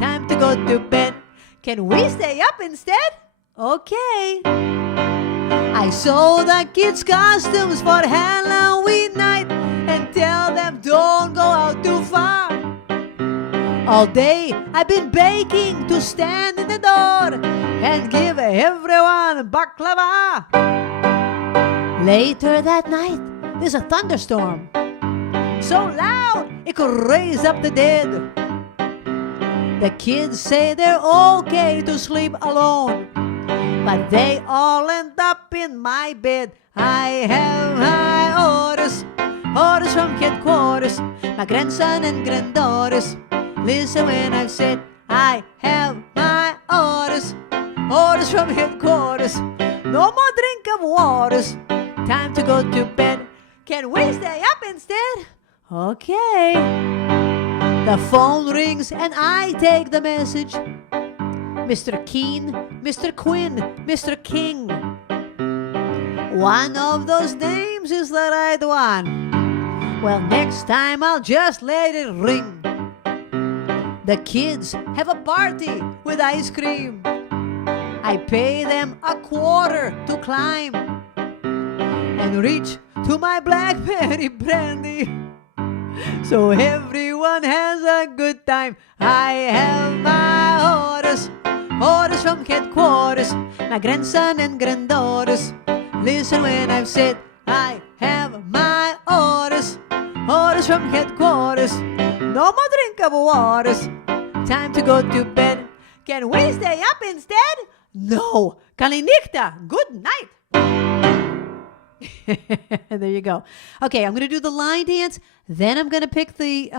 time to go to bed. Can we stay up instead? Okay. I sew the kids' costumes for Halloween night and tell them don't go out too far. All day I've been baking to stand in the door and give everyone baklava. Later that night there's a thunderstorm so loud it could raise up the dead. The kids say they're okay to sleep alone, but they all end up in my bed. I have my orders from headquarters, my grandson and granddaughters. Listen when I've said I have my orders from headquarters. No more drink of waters, time to go to bed. Can we stay up instead? Okay. The phone rings and I take the message. Mr. Keen, Mr. Quinn, Mr. King. One of those names is the right one. Well, next time I'll just let it ring. The kids have a party with ice cream. I pay them $0.25 to climb and reach to my blackberry brandy, so everyone has a good time. I have my orders from headquarters, my grandson and granddaughters. Listen when I've said I have my orders from headquarters. No more drink of waters, time to go to bed. Can we stay up instead? No. Kalinikta, good night. There you go. Okay, I'm going to do the line dance. Then I'm going to pick the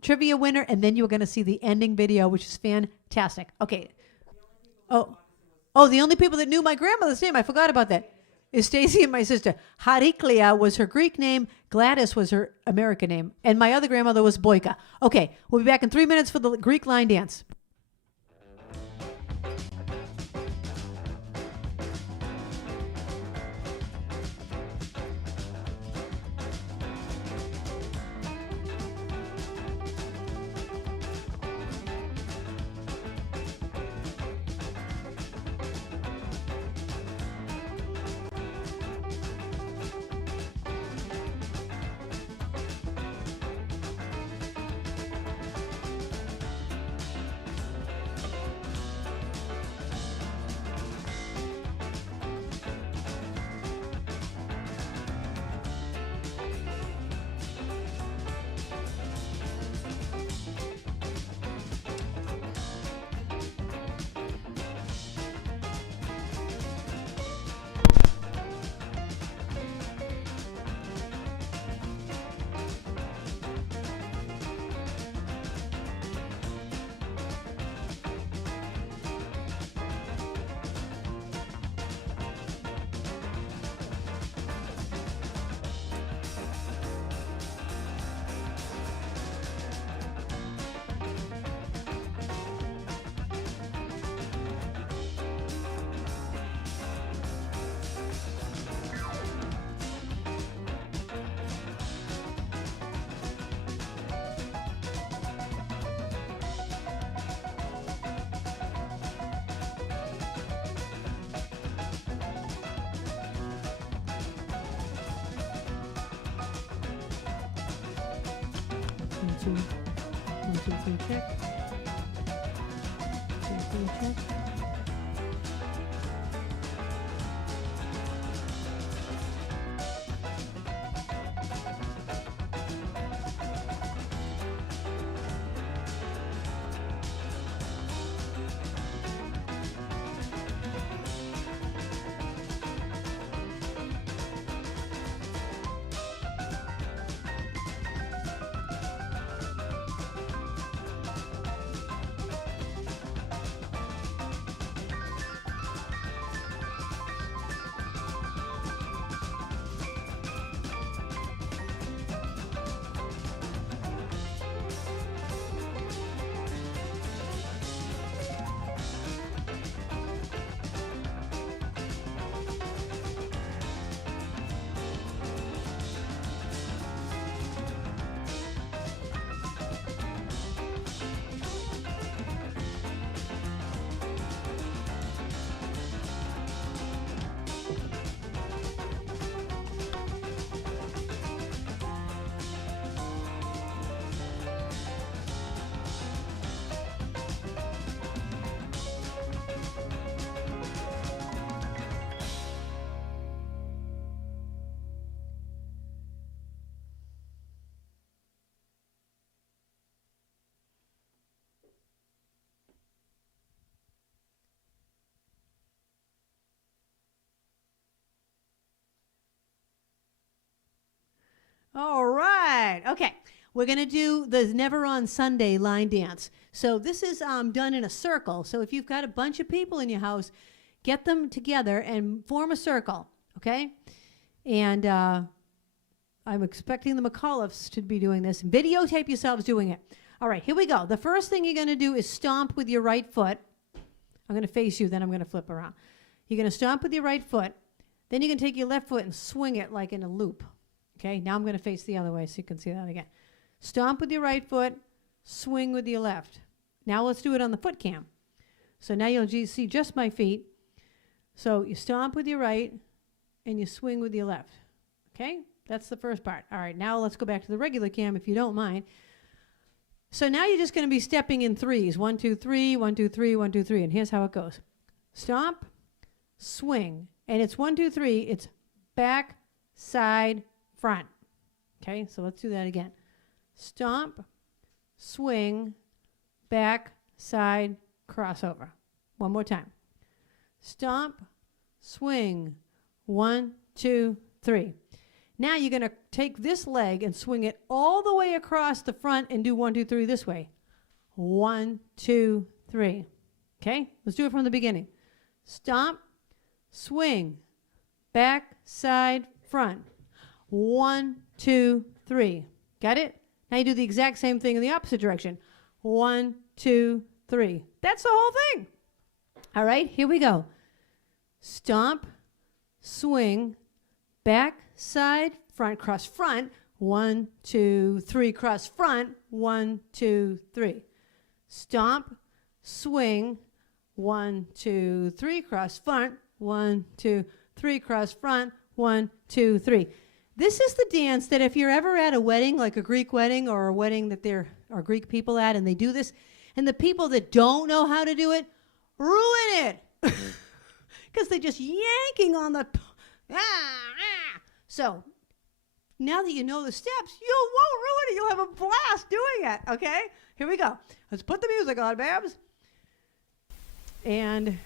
trivia winner, and then you're going to see the ending video, which is fantastic. Okay. Oh, the only people that knew my grandmother's name, I forgot about that, is Stacy and my sister. Hariklia was her Greek name. Gladys was her American name. And my other grandmother was Boyka. Okay, we'll be back in 3 minutes for the Greek line dance. 2. 1, 2, 3, check. 2, 3, check. All right. Okay. We're going to do the Never on Sunday line dance. So this is done in a circle. So if you've got a bunch of people in your house, get them together and form a circle. Okay? And I'm expecting the McAuliffes to be doing this. Videotape yourselves doing it. All right. Here we go. The first thing you're going to do is stomp with your right foot. I'm going to face you, then I'm going to flip around. You're going to stomp with your right foot. Then you're going to take your left foot and swing it like in a loop. Okay, now I'm going to face the other way so you can see that again. Stomp with your right foot, swing with your left. Now let's do it on the foot cam. So now you'll see just my feet. So you stomp with your right and you swing with your left. Okay, that's the first part. All right, now let's go back to the regular cam if you don't mind. So now you're just going to be stepping in threes. 1, 2, 3, 1, 2, 3, 1, 2, 3. And here's how it goes. Stomp, swing. And it's 1, 2, 3. It's back, side, front. Okay, so let's do that again. Stomp, swing, back, side, crossover. One more time. Stomp, swing, 1, 2, 3. Now you're going to take this leg and swing it all the way across the front and do 1, 2, 3 this way. 1, 2, 3. Okay, let's do it from the beginning. Stomp, swing, back, side, front. 1, 2, 3. Got it? Now you do the exact same thing in the opposite direction. 1, 2, 3. That's the whole thing. All right, here we go. Stomp, swing, back, side, front, cross front. 1, 2, 3, cross front. 1, 2, 3. Stomp, swing, 1, 2, 3, cross front. 1, 2, 3, cross front. 1, 2, 3. This is the dance that if you're ever at a wedding, like a Greek wedding or a wedding that there are Greek people at, and they do this, and the people that don't know how to do it ruin it because they're just yanking on the So now that you know the steps, you won't ruin it. You'll have a blast doing it. Okay, here we go. Let's put the music on, Babs. And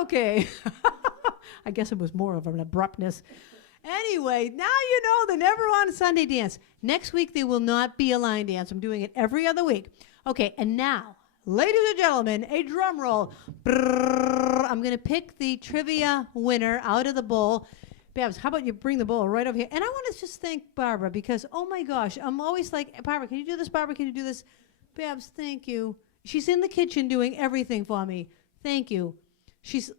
Okay. I guess it was more of an abruptness. Anyway, now you know the Never on Sunday dance. Next week, there will not be a line dance. I'm doing it every other week. Okay, and now, ladies and gentlemen, a drum roll. Brrr. I'm going to pick the trivia winner out of the bowl. Babs, how about you bring the bowl right over here? And I want to just thank Barbara because, oh my gosh, I'm always like, Barbara, can you do this? Barbara, can you do this? Babs, thank you. She's in the kitchen doing everything for me. Thank you. She's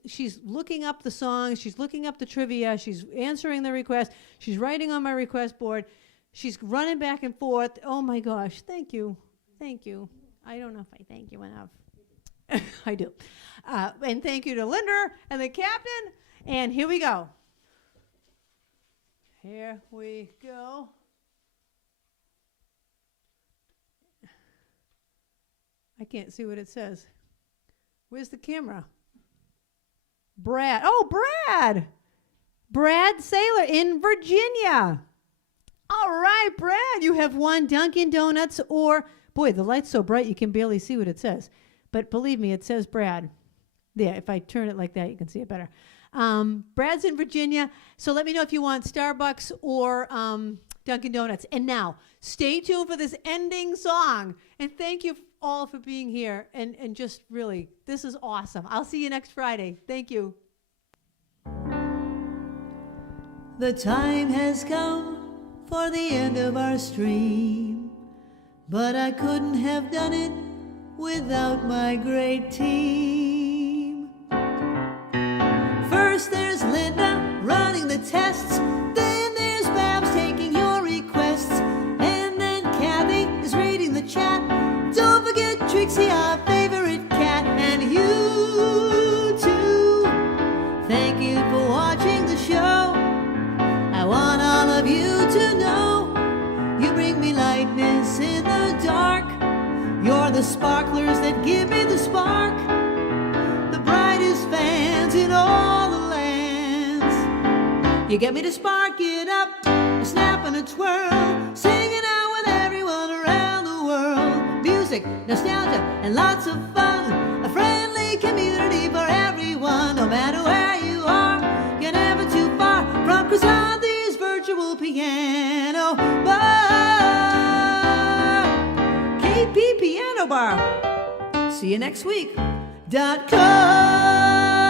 looking up the songs. She's looking up the trivia. She's answering the request. She's writing on my request board. She's running back and forth. Oh, my gosh. Thank you. Thank you. I don't know if I thank you enough. I do. And thank you to Linda and the captain. And here we go. Here we go. I can't see what it says. Where's the camera? Brad. Oh, Brad. Brad Saylor in Virginia. All right, Brad, you have won Dunkin' Donuts or, boy, the light's so bright you can barely see what it says. But believe me, it says Brad. There, if I turn it like that, you can see it better. Brad's in Virginia, so let me know if you want Starbucks or Dunkin' Donuts. And now, stay tuned for this ending song. And thank you all for being here. And just really, this is awesome. I'll see you next Friday. Thank you. The time has come for the end of our stream, but I couldn't have done it without my great team. First there's Linda running the tests, then there's Babs taking your requests, and then Kathy is reading the chat. Don't forget Trixie, our favorite cat, and you too. Thank you for watching the show. I want all of you to know you bring me lightness in the dark. You're the sparklers that give me the spark, the brightest fans in all the lands. You get me to spark it up, a snap and a twirl, singing out with everyone around the world. Music, nostalgia, and lots of fun, a friendly community for everyone. No matter where you are, you're never too far from Krisanthi virtual piano bar. KP Piano Bar. See you next week. .com